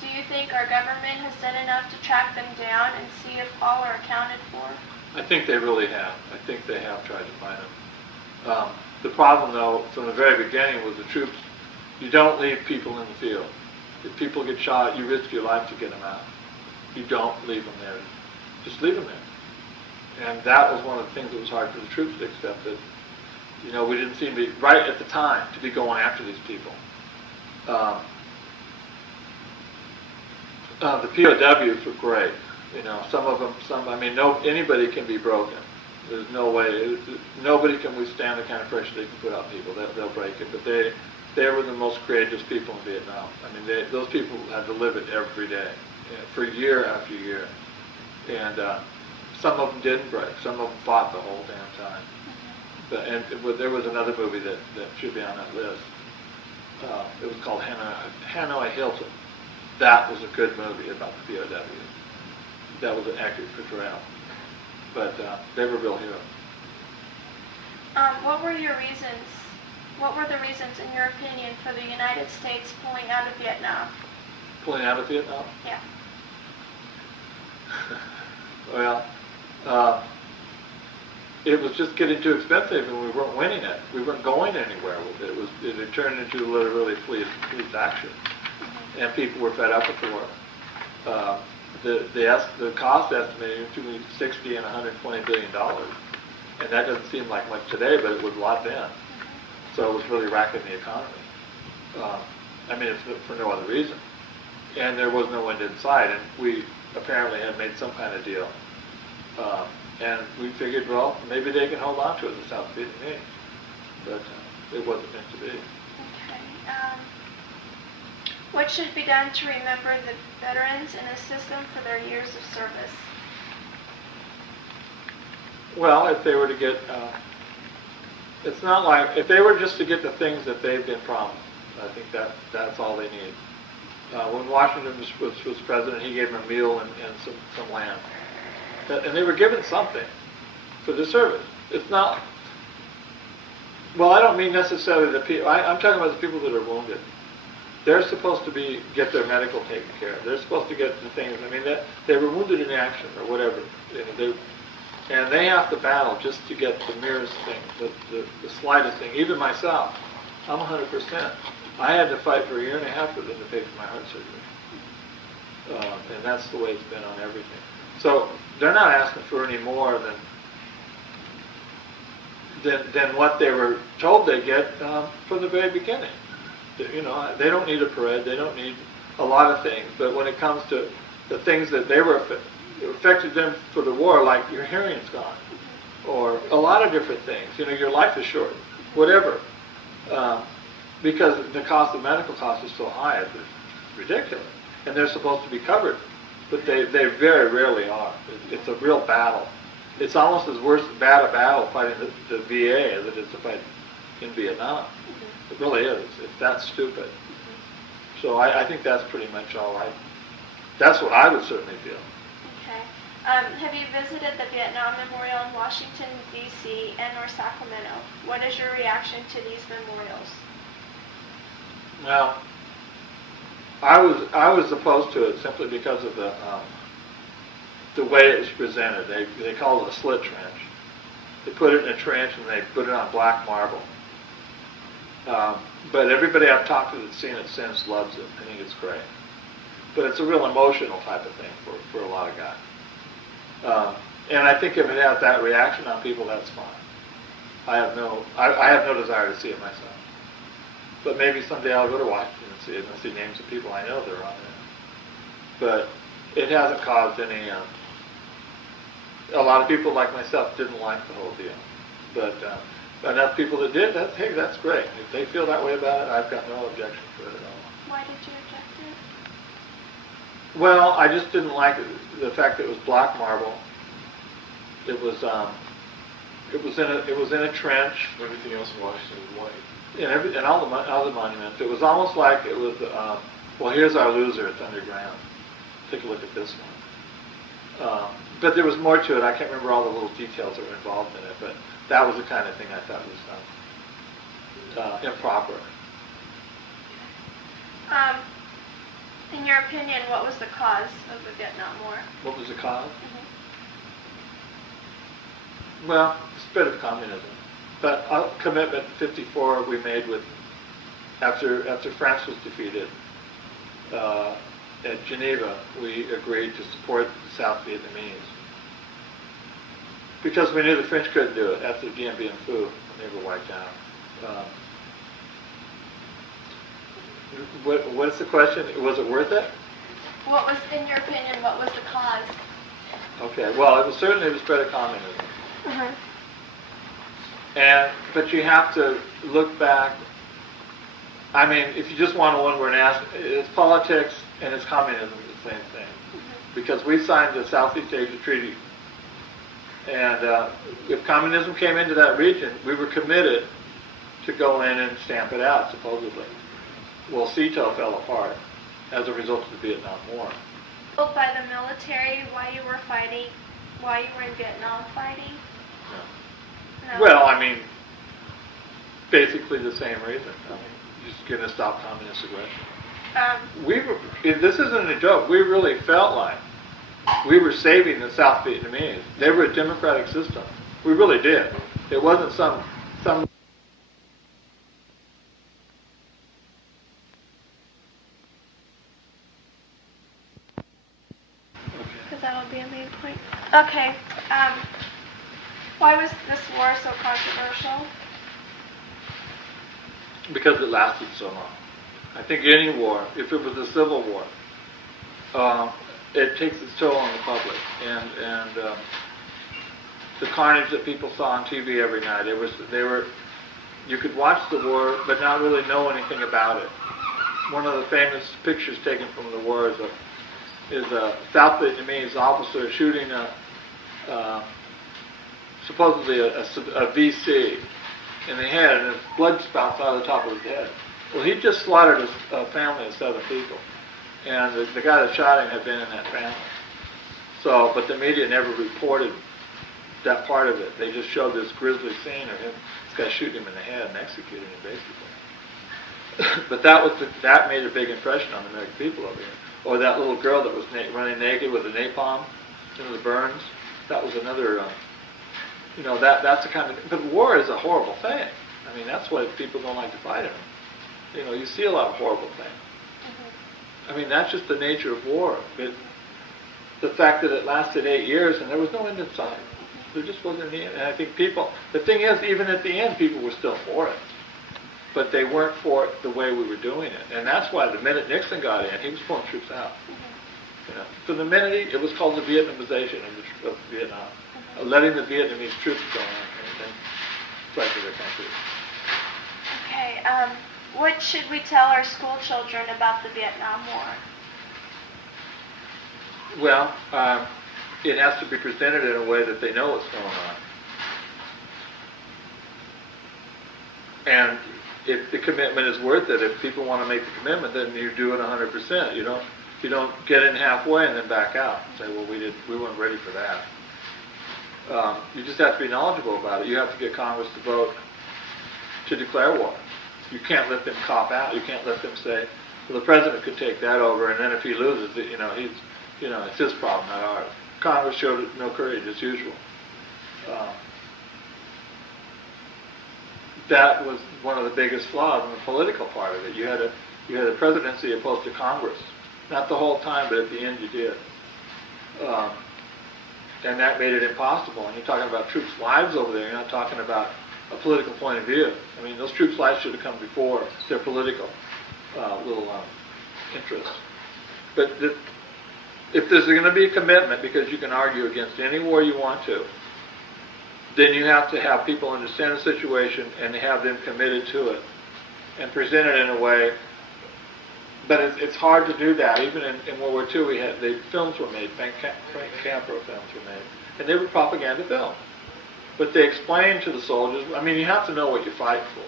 Do you think our government has done enough to track them down and see if all are accounted for? I think they really have. I think they have tried to find them. The problem, though, from the very beginning was the troops. You don't leave people in the field. If people get shot, you risk your life to get them out. You don't leave them there. Just leave them there. And that was one of the things that was hard for the troops to accept, that, you know, we didn't seem to be, right at the time, to be going after these people. The POWs were great. You know, some of them, anybody can be broken. There's no way, nobody can withstand the kind of pressure they can put on people. They'll break it. But they were the most courageous people in Vietnam. I mean, those people had to live it every day, for year after year. And some of them didn't break. Some of them fought the whole damn time. There was another movie that should be on that list. It was called Hanoi Hilton. That was a good movie about the POWs. That was an accurate portrayal. But they were real heroes. What were the reasons, in your opinion, for the United States pulling out of Vietnam? Pulling out of Vietnam? Yeah. Well, it was just getting too expensive, and we weren't winning it. We weren't going anywhere with it. It had turned into literally police action, and people were fed up with the war. The cost estimated between $60 and $120 billion, and that doesn't seem like much today, but it was a lot then. So it was really racking the economy. It's for no other reason. And there was no end in sight, and we apparently had made some kind of deal. And we figured, well, maybe they can hold on to it, the South Vietnamese. But it wasn't meant to be. Okay. What should be done to remember the veterans in the system for their years of service? Well, if they were to get, it's not like, if they were just to get the things that they've been promised, I think that's all they need. When Washington was president, he gave them a meal and some land. And they were given something for the service. It's not, well, I don't mean necessarily the people, I'm talking about the people that are wounded. They're supposed to get their medical taken care of. They're supposed to get the things, they were wounded in action or whatever. And they have to battle just to get the merest thing, the slightest thing. Even myself, I'm 100%. I had to fight for a year and a half for them to pay for my heart surgery. And that's the way it's been on everything. So they're not asking for any more than what they were told they get from the very beginning. You know, they don't need a parade. They don't need a lot of things. But when it comes to the things that affected them for the war, like your hearing's gone, or a lot of different things. You know, your life is short, whatever. Because the cost of medical costs is so high, it's ridiculous. And they're supposed to be covered, but they very rarely are. It's a real battle. It's almost as bad a battle fighting the VA as it is to fight in Vietnam. It really is. It's that stupid. So I think that's pretty much all right. That's what I would certainly feel. Okay. Have you visited the Vietnam Memorial in Washington, D.C. and or Sacramento? What is your reaction to these memorials? Well, I was opposed to it simply because of the way it was presented. They call it a slit trench. They put it in a trench and they put it on black marble. But everybody I've talked to that's seen it since loves it. I think it's great. But it's a real emotional type of thing for a lot of guys. And I think if it has that reaction on people, that's fine. I have no desire to see it myself. But maybe someday I'll go to Washington and see it and see names of people I know that are on there. But it hasn't caused any. A lot of people like myself didn't like the whole deal. But enough people that did, hey, that's great. If they feel that way about it, I've got no objection to it at all. Why did you reject it? Well, I just didn't like the fact that it was black marble. It was in a trench. Everything else in Washington is white. And all the other monuments. It was almost like it was. Well, here's our loser. It's underground. Take a look at this one. But there was more to it. I can't remember all the little details that were involved in it. But that was the kind of thing I thought was improper. In your opinion, what was the cause of the Vietnam War? What was the cause? Mm-hmm. Well, the spread of communism. But a commitment in '54 we made with after France was defeated at Geneva, we agreed to support the South Vietnamese because we knew the French couldn't do it after Dien Bien Phu when they were wiped out. What's the question? Was it worth it? What was, in your opinion, what was the cause? Okay, well, it was certainly the spread of communism. Mm-hmm. But you have to look back. I mean, if you just want a one-word answer, it's politics and it's communism, the same thing. Mm-hmm. Because we signed the Southeast Asia Treaty. And if communism came into that region, we were committed to go in and stamp it out, supposedly. Well, CETO fell apart as a result of the Vietnam War. Told by the military why you were fighting, why you were in Vietnam fighting? No. Well, I mean, basically the same reason. I mean, just going to stop communist aggression. This isn't a joke. We really felt like we were saving the South Vietnamese. They were a democratic system. We really did. It wasn't some. Because that'll be a main point. Okay. Why was this war so controversial? Because it lasted so long. I think any war, if it was a civil war, it takes its toll on the public. And the carnage that people saw on TV every night, you could watch the war but not really know anything about it. One of the famous pictures taken from the war is a South Vietnamese officer shooting supposedly a VC in the head, and his blood spouts out of the top of his head. Well, he just slaughtered a family of 7 people, and the guy that shot him had been in that family. So, but the media never reported that part of it. They just showed this grisly scene of him, this guy shooting him in the head and executing him, basically. But that made a big impression on the American people over here. Or that little girl that was running naked with a napalm into the burns. That was another. That's the kind of. But war is a horrible thing. I mean, that's why people don't like to fight it. You see a lot of horrible things. Mm-hmm. I mean, that's just the nature of war. The fact that it lasted 8 years and there was no end in sight. There just wasn't any end. And I think the thing is, even at the end, people were still for it. But they weren't for it the way we were doing it. And that's why the minute Nixon got in, he was pulling troops out. Mm-hmm. So the minute it was called the Vietnamization of Vietnam. Mm-hmm. Letting the Vietnamese troops go in and fight for their country. Okay, what should we tell our school children about the Vietnam War? Well, it has to be presented in a way that they know what's going on. And if the commitment is worth it, if people want to make the commitment, then you do it 100%. You don't You don't get in halfway and then back out and say, well, we weren't ready for that. You just have to be knowledgeable about it. You have to get Congress to vote to declare war. You can't let them cop out. You can't let them say, well, the president could take that over, and then if he loses, it's his problem, not ours. Congress showed no courage as usual. That was one of the biggest flaws in the political part of it. You had a presidency opposed to Congress, not the whole time, but at the end you did. And that made it impossible. And you're talking about troops' lives over there. You're not talking about a political point of view. I mean, those troops' lives should have come before their political little interests. But if there's going to be a commitment, because you can argue against any war you want to, then you have to have people understand the situation and have them committed to it and present it in a way. But it's hard to do that. Even in World War II, the films were made, Frank Capra films were made, and they were propaganda films. But they explained to the soldiers, I mean, you have to know what you're fighting for.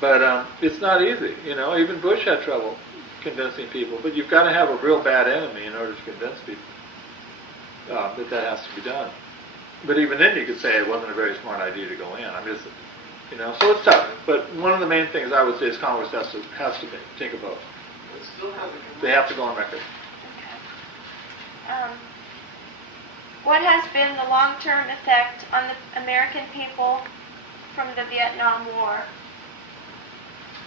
But it's not easy. Even Bush had trouble convincing people. But you've got to have a real bad enemy in order to convince people that has to be done. But even then, you could say it wasn't a very smart idea to go in. So it's tough. But one of the main things I would say is Congress has to take a vote. They have to go on record. Okay. What has been the long-term effect on the American people from the Vietnam War?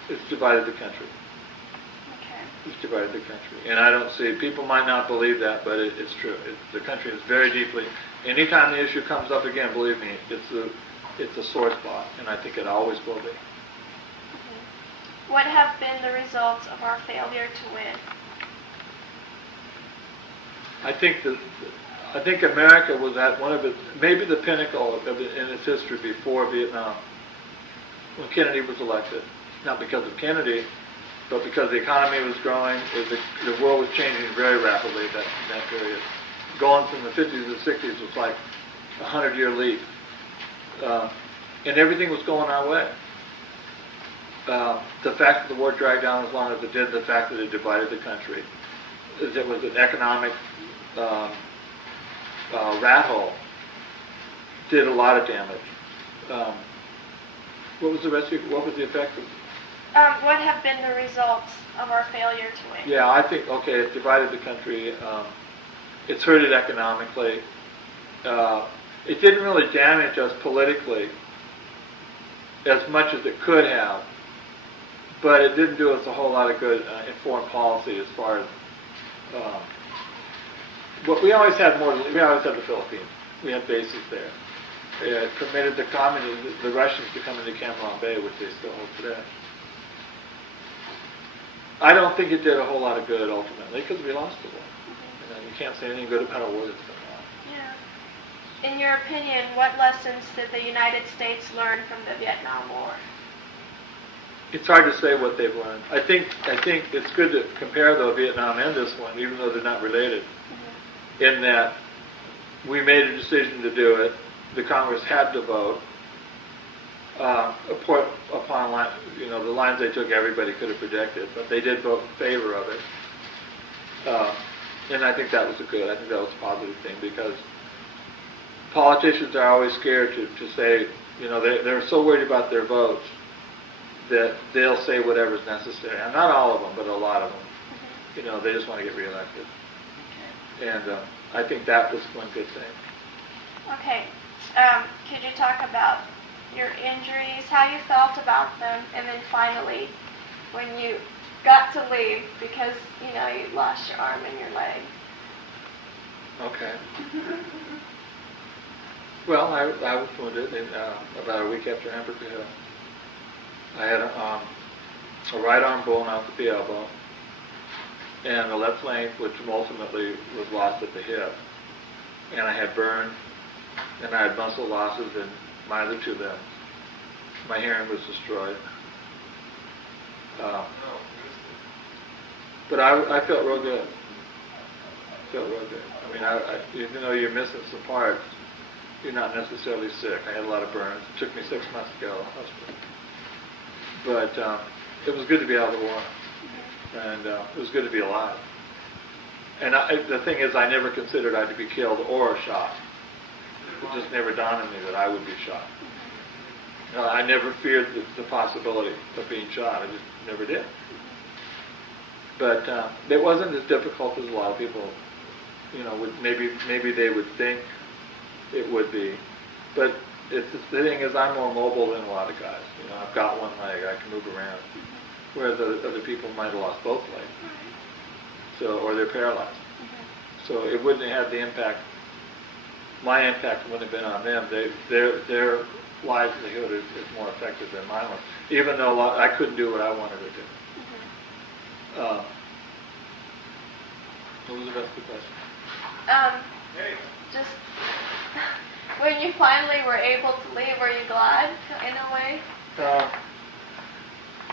It's divided the country. Okay. It's divided the country. And I don't see, people might not believe that, but it's true. The country is very deeply, anytime the issue comes up again, believe me, it's a sore spot, and I think it always will be. Mm-hmm. What have been the results of our failure to win? I think America was at one of maybe the pinnacle in its history before Vietnam, when Kennedy was elected. Not because of Kennedy, but because the economy was growing, the world was changing very rapidly in that period. Going from the 50s to the 60s was like a 100-year leap. And everything was going our way. The fact that the war dragged down as long as it did, the fact that it divided the country, it was an economic rat hole, did a lot of damage. What was the effect of it? What have been the results of our failure to win? Yeah, I think, it divided the country. It's hurt it economically. It didn't really damage us politically as much as it could have, but it didn't do us a whole lot of good in foreign policy as far as what we always had the Philippines. We had bases there. It permitted the Russians to come into Cameron Bay, which they still hold today. I don't think it did a whole lot of good ultimately because we lost the war. You can't say anything good about a war that's been lost. Yeah. In your opinion, what lessons did the United States learn from the Vietnam War? It's hard to say what they've learned. I think it's good to compare though Vietnam and this one, even though they're not related, in that we made a decision to do it. The Congress had to vote. Upon the lines they took, everybody could have predicted, but they did vote in favor of it. And I think that was a positive thing because politicians are always scared to say, they're so worried about their votes that they'll say whatever's necessary. And not all of them, but a lot of them. They just want to get reelected. Okay. And I think that was one good thing. Okay. Could you talk about your injuries, how you felt about them, and then finally, when you got to leave because, you lost your arm and your leg? Okay. Well, I was wounded about a week after Hamburger Hill. I had a right arm bone out at the elbow, and a left flank, which ultimately was lost at the hip. And I had burn, and I had muscle losses in my other two limbs. My hearing was destroyed. But I felt real good. I mean, even though you're missing some parts, you're not necessarily sick. I had a lot of burns. It took me 6 months to get out of the hospital. But it was good to be out of the war. And it was good to be alive. And the thing is, I never considered I'd be killed or shot. It just never dawned on me that I would be shot. I never feared the possibility of being shot. I just never did. But it wasn't as difficult as a lot of people, maybe they would think it would be. But the thing is, I'm more mobile than a lot of guys. I've got one leg, I can move around, whereas other people might have lost both legs, or they're paralyzed. So it wouldn't have had the impact. My impact wouldn't have been on them. Their livelihood is more effective than mine was, even though I couldn't do what I wanted to do. What was the rest of the question? Just when you finally were able to leave, were you glad in a way?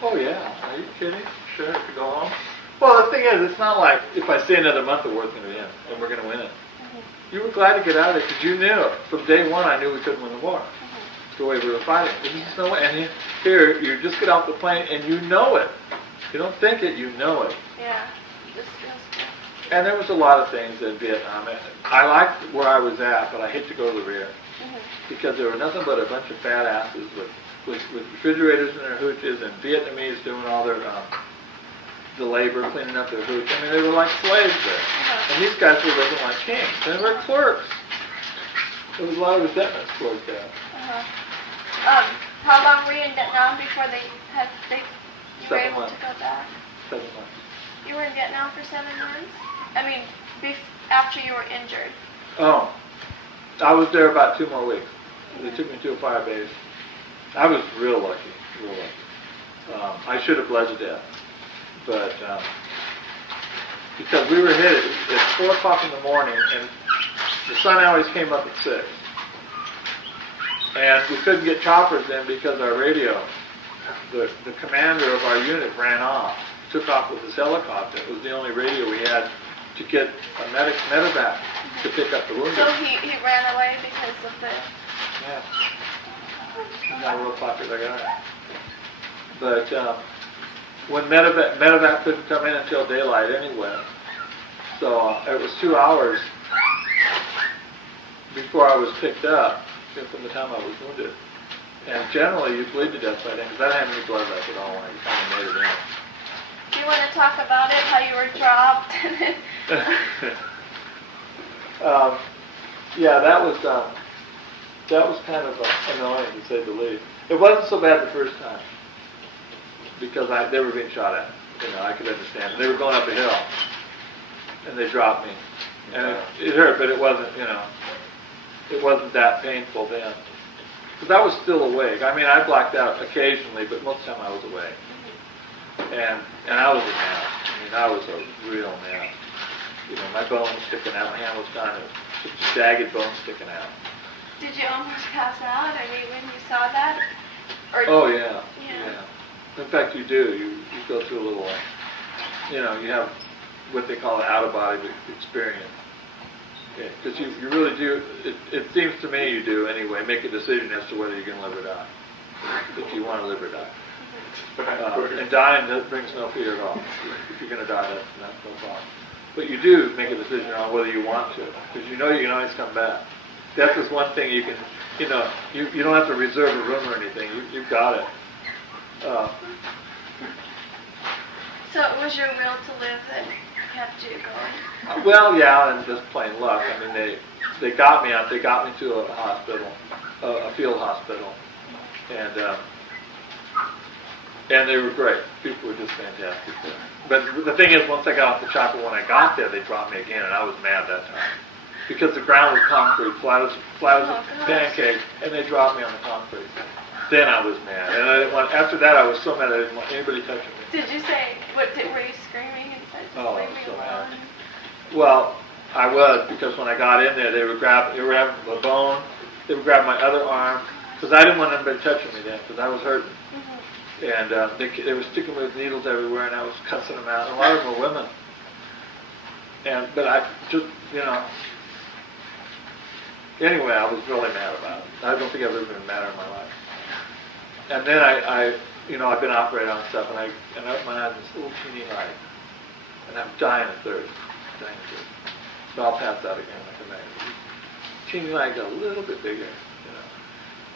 Oh yeah, are you kidding? Sure, I could go home. Well, the thing is, it's not like if I stay another month, the war's going to end and we're going to win it. You were glad to get out of there because you knew from day one. I knew we couldn't win the war. It's the way we were fighting. There's just no way. And here, you just get off the plane and you know it. You don't think it, you know it. Yeah. Just feels good. And there was a lot of things in Vietnam. I liked where I was at, but I hate to go to the rear because there were nothing but a bunch of fat asses with refrigerators in their hooches and Vietnamese doing all their the labor, cleaning up their hooch. I mean, they were like slaves there. And these guys were living like kings. They were clerks. There was a lot of resentment towards that. How long were you in Vietnam before you were able to go back? 7 months. You were in Vietnam for 7 months? I mean, after you were injured. Oh. I was there about 2 more weeks. They took me to a fire base. I was real lucky, real lucky. I should have bled to death. But because we were hit at 4 o'clock in the morning, and the sun always came up at 6. And we couldn't get choppers in because our radio, the commander of our unit ran off, took off with his helicopter. It was the only radio we had to get a medevac to pick up the wounded. So he ran away because of the... Yeah. He's not a real popular guy. But when medevac couldn't come in until daylight anyway, so it was 2 hours before I was picked up from the time I was wounded. And generally you bleed to death by then because I didn't have any blood left at all when I finally made it in. Do you want to talk about it, how you were dropped? Yeah, that was kind of annoying to say the least. It wasn't so bad the first time because they were being shot at. I could understand. They were going up a hill, and they dropped me, and it hurt, but it wasn't, it wasn't that painful then. Because I was still awake. I mean, I blacked out occasionally, but most of the time I was awake. And I was a mess. I mean, I was a real mess. My bone was sticking out. My hand was kind of just a jagged bone sticking out. Did you almost pass out? I mean, when you saw that? Oh, yeah. In fact, you do. You go through a little, you have what they call an out-of-body experience. Because you really do, it seems to me you do anyway, make a decision as to whether you're going to live or die. If you want to live or die. And dying brings no fear at all. If you're going to die, that's no problem. But you do make a decision on whether you want to, because you know you can always come back. That's just one thing you can, you don't have to reserve a room or anything. You've got it. So it was your will to live that kept you going? Well, yeah, and just plain luck. I mean, they got me out. They got me to a hospital, a field hospital, and they were great. People were just fantastic there. But the thing is, once I got off the chopper, when I got there, they dropped me again, and I was mad that time. Because the ground was concrete, flat as a pancake, and they dropped me on the concrete. Then I was mad. And I didn't want, after that, I was so mad I didn't want anybody touching me. Did you say, were you screaming and said, just leave me alone? Well, I was, because when I got in there, they were grabbing the bone, they would grab my other arm, because I didn't want anybody touching me then, because I was hurting. And they were sticking me with needles everywhere, and I was cussing them out. And a lot of them were women. But I just, anyway, I was really mad about it. I don't think I've ever been madder in my life. And then I've been operated on stuff, and I opened my eyes, this little teeny light. and I'm dying of thirst. Dying of thirst. But I'll pass out again when I come back. Teeny legs a little bit bigger,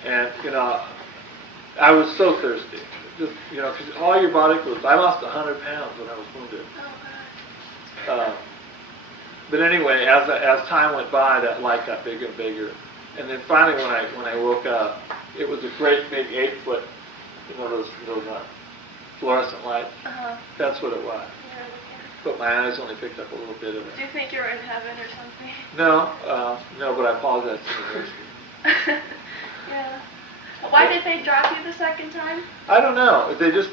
And, I was so thirsty. Just, because all your body fluids, I lost 100 pounds when I was wounded. But anyway, as time went by, that light got bigger and bigger. And then finally when I woke up, it was a great big 8-foot, those fluorescent lights. That's what it was. But my eyes only picked up a little bit of it. Do you think you're in heaven or something? No, but I apologize to the nurse. Yeah. Why did they drop you the second time? I don't know. They just,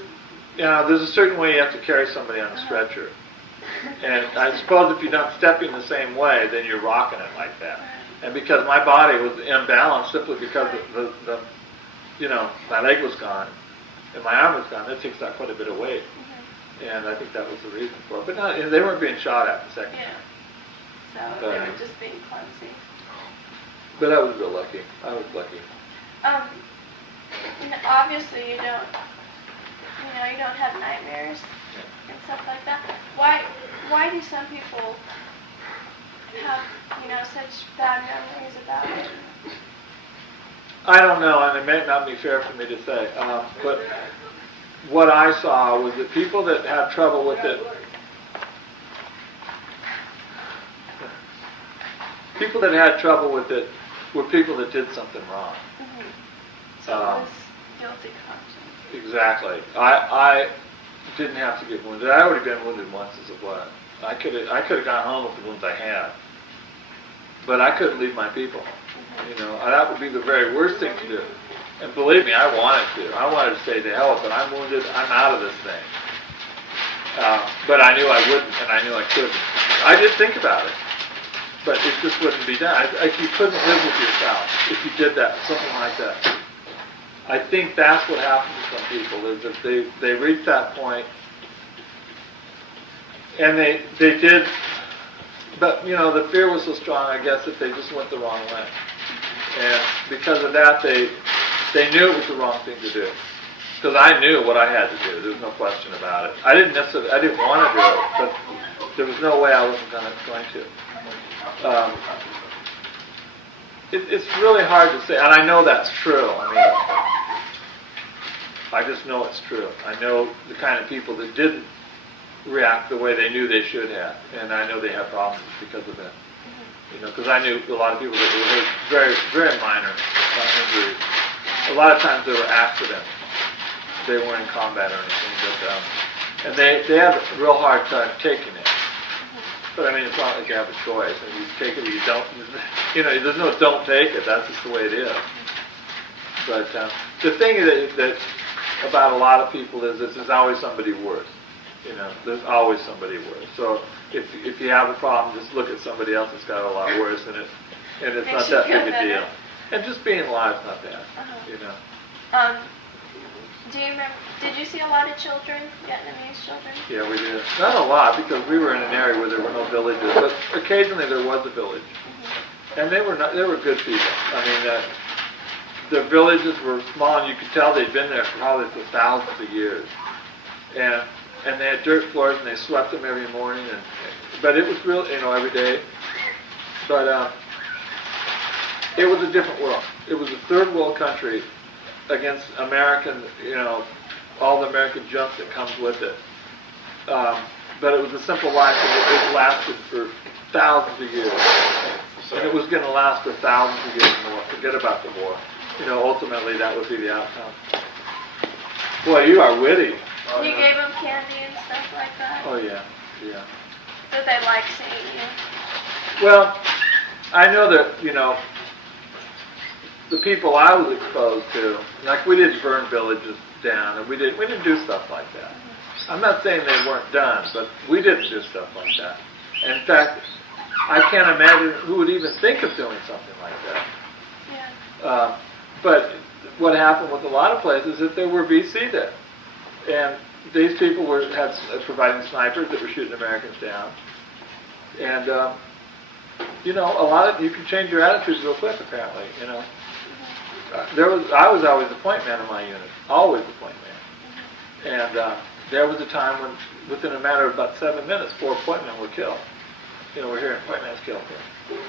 there's a certain way you have to carry somebody on a stretcher. And I suppose if you're not stepping the same way, then you're rocking it like that. And because my body was imbalanced simply because the my leg was gone and my arm was gone, that takes out quite a bit of weight. And I think that was the reason for it. But they weren't being shot at the second time. So they were just being clumsy. But I was real lucky. I was lucky. Obviously you don't have nightmares and stuff like that. Why do some people have, such bad memories about it? I don't know, and it may not be fair for me to say. But what I saw was that people that had trouble with it, were people that did something wrong. So it was guilty conscience. Exactly. I didn't have to get wounded. I already been wounded once as it was. I could have gone home with the wounds I had, but I couldn't leave my people. That would be the very worst thing to do. And believe me, I wanted to. I wanted to say, to hell with it. I'm wounded. I'm out of this thing. But I knew I wouldn't, and I knew I couldn't. I did think about it, but it just wouldn't be done. You couldn't live with yourself if you did that, something like that. I think that's what happens to some people, is that they reach that point, and they did, but the fear was so strong, I guess, that they just went the wrong way. And because of that, they knew it was the wrong thing to do. Because I knew what I had to do. There was no question about it. I didn't want to do it, but there was no way I wasn't going to. It's really hard to say, and I know that's true. I just know it's true. I know the kind of people that didn't react the way they knew they should have, and I know they have problems because of that. Because I knew a lot of people that were hurt very, very minor injuries. A lot of times they were accidents. They weren't in combat or anything, but and they had a real hard time taking it. But it's not like you have a choice. You take it or you don't. There's no don't take it. That's just the way it is. But the thing that about a lot of people is there's always somebody worse. There's always somebody worse. So if you have a problem, just look at somebody else that's got a lot worse, and it's not that big a deal. And just being alive is not bad. Do you remember? Did you see a lot of children, Vietnamese children? Yeah, we did. Not a lot, because we were in an area where there were no villages, but occasionally there was a village, and they were good people. The villages were small, and you could tell they'd been there for probably for thousands of years, and they had dirt floors, and they swept them every morning, but it was real, every day. But it was a different world. It was a third world country against American, all the American junk that comes with it. But it was a simple life, and it lasted for thousands of years. And it was going to last for thousands of years more. Forget about the war. Ultimately that would be the outcome. Boy, you are witty. You gave them candy and stuff like that? Oh, yeah. Did they like seeing you? Well, I know that, the people I was exposed to, like we didn't burn villages down, and we didn't do stuff like that. I'm not saying they weren't done, but we didn't do stuff like that. And in fact, I can't imagine who would even think of doing something like that. Yeah. But what happened with a lot of places is that there were VC there. And these people had providing snipers that were shooting Americans down. And, a lot of, you can change your attitudes real quick, apparently, I was always the point man in my unit. Always the point man. And there was a time when, within a matter of about 7 minutes, 4 white men were killed. We're hearing white man's killed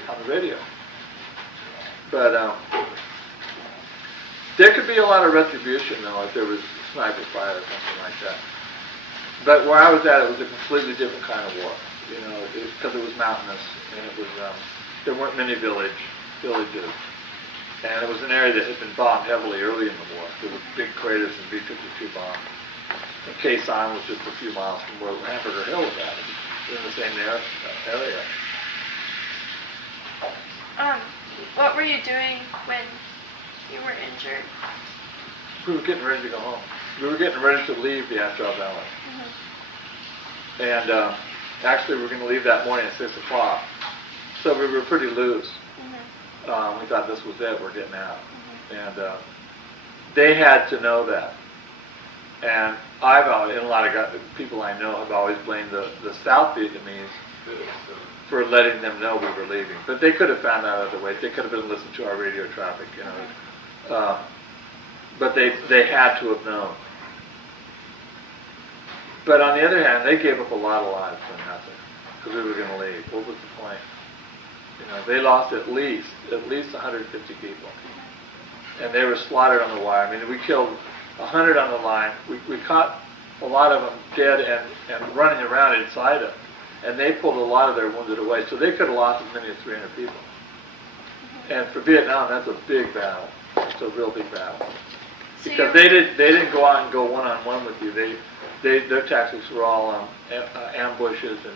on the radio. But there could be a lot of retribution, though, if there was sniper fire or something like that. But where I was at, it was a completely different kind of war. Because it was mountainous, and it was there weren't many villages, and it was an area that had been bombed heavily early in the war. There were big craters and B-52 bombs. And Quezon was just a few miles from where Hamburger Hill was at. It was in the same area. What were you doing when you were injured? We were getting ready to go home. We were getting ready to leave the Astral Valley. Mm-hmm. And actually, we were going to leave that morning at 6 o'clock. So we were pretty loose. Mm-hmm. We thought this was it. We're getting out. Mm-hmm. And they had to know that. And and a lot of people I know have always blamed the South Vietnamese for letting them know we were leaving. But they could have found out other ways. They could have been listening to our radio traffic, but they had to have known. But on the other hand, they gave up a lot of lives for nothing, because we were going to leave. What was the point? They lost at least 150 people. And they were slaughtered on the wire. I mean, we killed 100 on the line. We caught a lot of them dead and running around inside them. And they pulled a lot of their wounded away. So they could have lost as many as 300 people. And for Vietnam, that's a big battle. It's a real big battle. Because they didn't go out and go one-on-one with you. Their tactics were all ambushes and,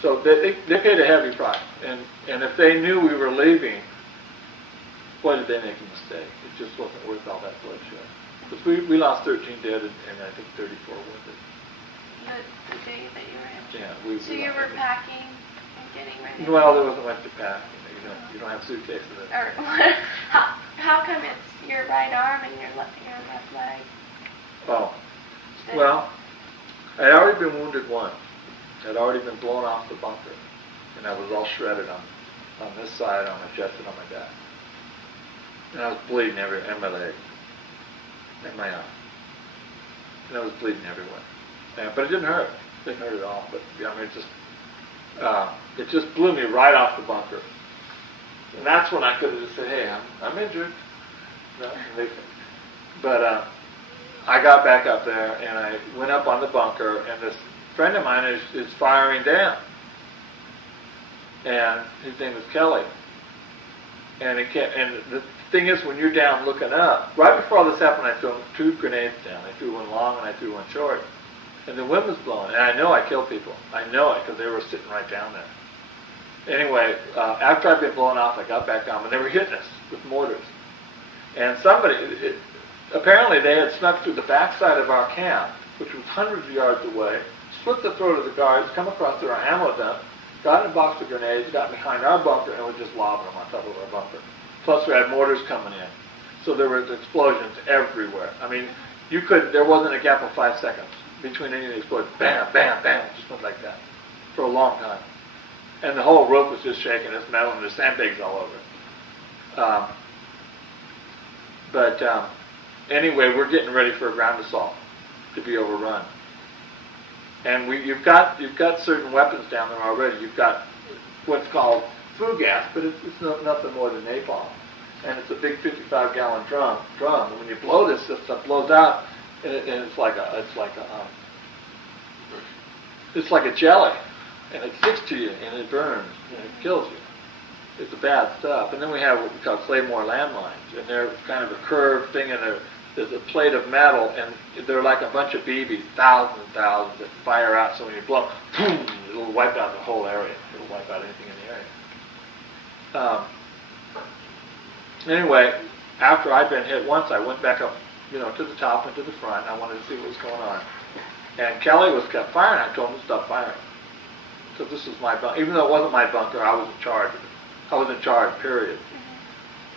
so they paid a heavy price. And if they knew we were leaving, boy, did they make a mistake. It just wasn't worth all that bloodshed. Because we lost 13 dead and I think 34 wounded. The day that you were in? Yeah. So you were packing and getting ready? Well, there wasn't much to pack. You don't have suitcases. How come it's your right arm and your left leg? Oh. Well, I'd already been wounded once. I'd already been blown off the bunker. And I was all shredded on this side, on my chest, and on my back. And I was bleeding and my leg. And my arm. And I was bleeding everywhere. But it didn't hurt. It didn't hurt at all. But it just blew me right off the bunker. And that's when I could have just said, "Hey, I'm injured." But I got back up there and I went up on the bunker, and this friend of mine is firing down. And his name is Kelly. And the thing is, when you're down looking up, right before this happened, I threw 2 grenades down. I threw one long and I threw one short. And the wind was blowing, and I know I killed people. I know it because they were sitting right down there. Anyway, after I'd been blown off, I got back down, and they were hitting us with mortars. And apparently they had snuck through the backside of our camp, which was hundreds of yards away, split the throat of the guards, come across to our ammo dump, got in a box of grenades, got behind our bunker, and were just lobbing them on top of our bunker. Plus we had mortars coming in. So there were explosions everywhere. I mean, there wasn't a gap of 5 seconds between any of the explosions. Bam, bam, bam, it just went like that for a long time. And the whole roof was just shaking. It's metal and there's sandbags all over it. Anyway, we're getting ready for a ground assault to be overrun. And you've got certain weapons down there already. You've got what's called flue gas, but it's nothing more than napalm. And it's a big 55-gallon drum. And when you blow this stuff blows out, and it's like a jelly, and it sticks to you, and it burns, and it kills you. It's bad stuff. And then we have what we call Claymore landmines, and they're kind of a curved thing, and there's a plate of metal, and they're like a bunch of BBs, thousands and thousands that fire out. So when you blow, boom, it'll wipe out the whole area. It'll wipe out anything in the area. Anyway, after I'd been hit once, I went back up, to the top and to the front. I wanted to see what was going on. And Kelly kept firing. I told him to stop firing. So this was my bunker. Even though it wasn't my bunker, I was in charge of it. I was in charge, period.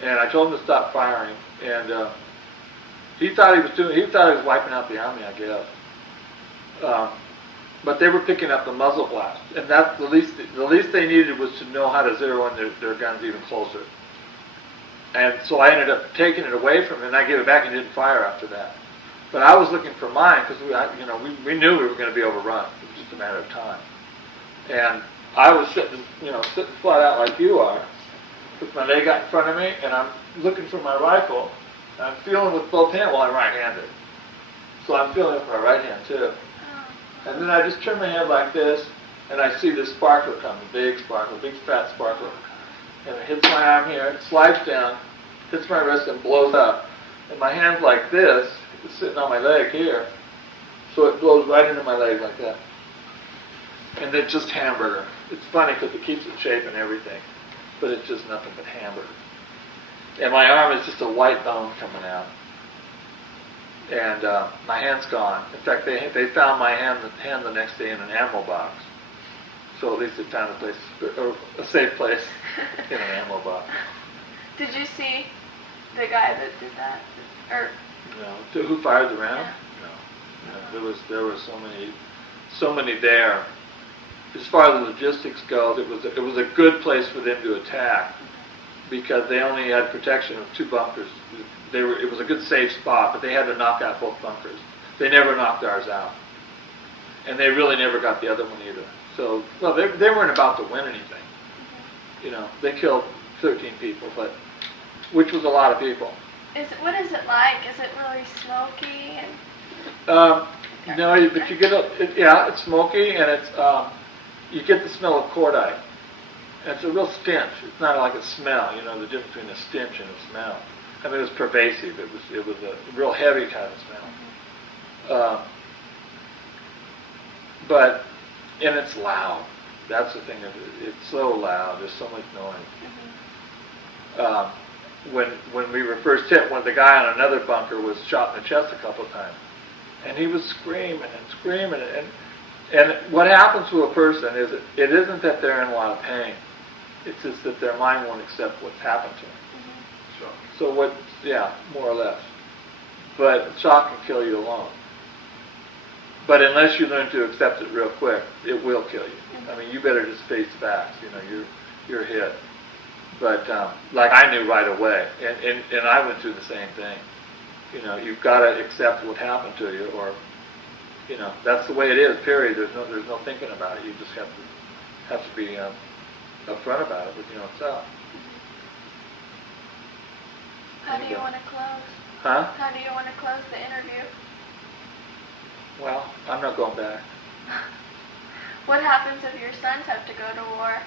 And I told him to stop firing. And he thought he was wiping out the army, I guess. But they were picking up the muzzle blast, and that's the least they needed was to know how to zero in their guns even closer. And so I ended up taking it away from him, and I gave it back and didn't fire after that. But I was looking for mine because we knew we were going to be overrun. It was just a matter of time. And I was sitting flat out like you are, with my leg out in front of me, and I'm looking for my rifle. And I'm feeling with both hands. Well, I'm right-handed, so I'm feeling with my right hand too. And then I just turn my head like this, and I see this sparkler coming, big fat sparkler. And it hits my arm here, it slides down, hits my wrist, and blows up. And my hand's like this, it's sitting on my leg here, so it blows right into my leg like that. And it's just hamburger. It's funny because it keeps its shape and everything, but it's just nothing but hamburger. And my arm is just a white bone coming out. And my hand's gone. In fact, they found my hand the next day in an ammo box. So at least they found a safe place in an ammo box. Did you see the guy that did that? Or no, who fired the round? Yeah. No. There were so many there. As far as the logistics goes, it was a good place for them to attack because they only had protection of 2 bunkers. It was a good safe spot, but they had to knock out both bunkers. They never knocked ours out, and they really never got the other one either. So, well, they weren't about to win anything. They killed 13 people, which was a lot of people. What is it like? Is it really smoky? And no, but you get it's smoky, and it's you get the smell of cordite. And it's a real stench. It's not like a smell. The difference between a stench and a smell. I mean, it was pervasive. It was a real heavy kind of smell. And it's loud. That's the thing. It's so loud. There's so much noise. When we were first hit, the guy on another bunker was shot in the chest a couple of times, and he was screaming and screaming. And what happens to a person is it isn't that they're in a lot of pain. It's just that their mind won't accept what's happened to them. Sure. So more or less. But shock can kill you alone. But unless you learn to accept it real quick, it will kill you. I mean, you better just face facts. You're hit. But like I knew right away, and I went through the same thing. You've got to accept what happened to you, or that's the way it is. Period. There's no thinking about it. You just have to be upfront about it with yourself. How do you want to close? Huh? How do you want to close the interview? Well, I'm not going back. What happens if your sons have to go to war?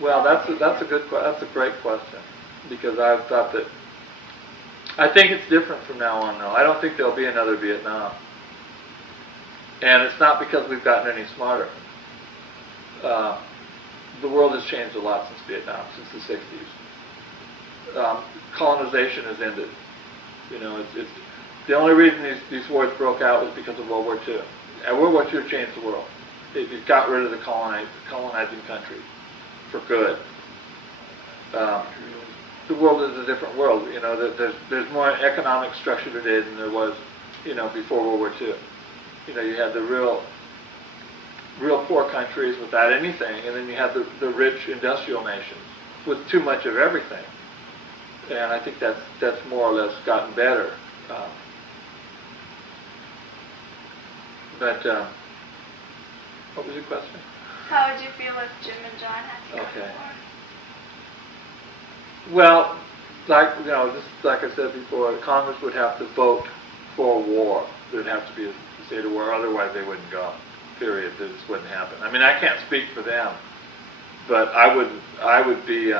Well, that's a great question, because I've thought that. I think it's different from now on, though. I don't think there'll be another Vietnam, and it's not because we've gotten any smarter. The world has changed a lot since Vietnam, since the '60s. Colonization has ended. It's the only reason these wars broke out was because of World War II. And World War II changed the world. It got rid of the colonizing countries for good. The world is a different world. There's more economic structure today than there was, before World War II. You had the real poor countries without anything, and then you had the rich industrial nations with too much of everything. And I think that's more or less gotten better. What was your question? How would you feel if Jim and John had to go to Okay. war? Well, just like I said before, Congress would have to vote for war. There'd have to be a state of war, otherwise they wouldn't go. Period. This wouldn't happen. I mean, I can't speak for them, but I would be.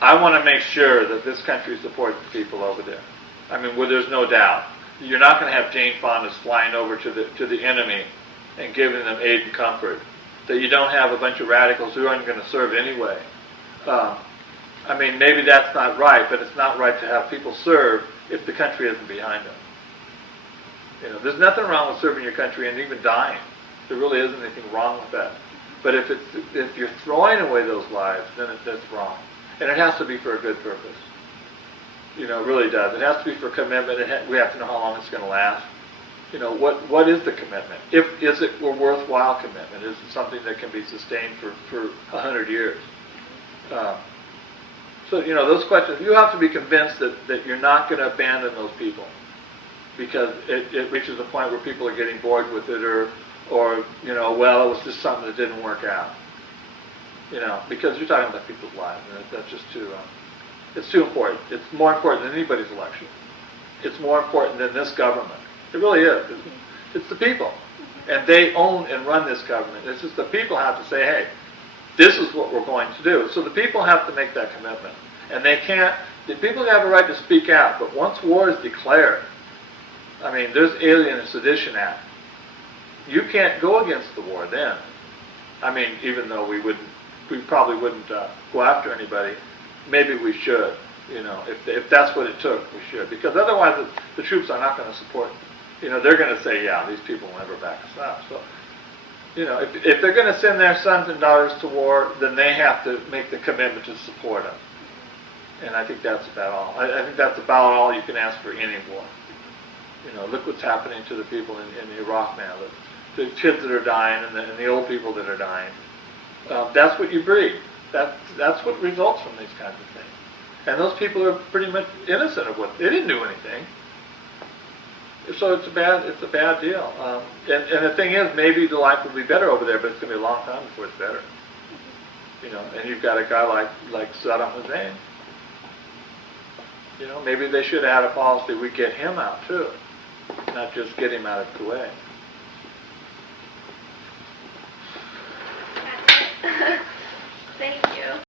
I want to make sure that this country supports the people over there. I mean, well, there's no doubt. You're not going to have Jane Fondas flying over to the enemy and giving them aid and comfort. That you don't have a bunch of radicals who aren't going to serve anyway. I mean, maybe that's not right, but it's not right to have people serve if the country isn't behind them. There's nothing wrong with serving your country and even dying. There really isn't anything wrong with that. But if you're throwing away those lives, then that's wrong. And it has to be for a good purpose. It really does. It has to be for commitment. We have to know how long it's going to last. What is the commitment? Is it a worthwhile commitment? Is it something that can be sustained for 100 years? So, those questions, you have to be convinced that you're not going to abandon those people, because it reaches a point where people are getting bored with it, or well, it was just something that didn't work out. Because you're talking about people's lives, and that's just it's too important. It's more important than anybody's election. It's more important than this government. It really is. It's the people. And they own and run this government. It's just the people have to say, hey, this is what we're going to do. So the people have to make that commitment. And they can't, the people have a right to speak out, but once war is declared, there's Alien and Sedition Act. You can't go against the war then. Even though we probably wouldn't go after anybody, maybe we should. If that's what it took, we should. Because otherwise the troops are not going to support, they're going to say, yeah, these people will never back us up. So, if they're going to send their sons and daughters to war, then they have to make the commitment to support them. And I think that's about all. I think that's about all you can ask for any war. Look what's happening to the people in Iraq now. The kids that are dying and the old people that are dying. That's what you breed. That's what results from these kinds of things. And those people are pretty much innocent of what they didn't do anything. So it's a bad deal. And the thing is, maybe the life will be better over there, but it's going to be a long time before it's better. And you've got a guy like Saddam Hussein. Maybe they should have had a policy we get him out too, not just get him out of Kuwait.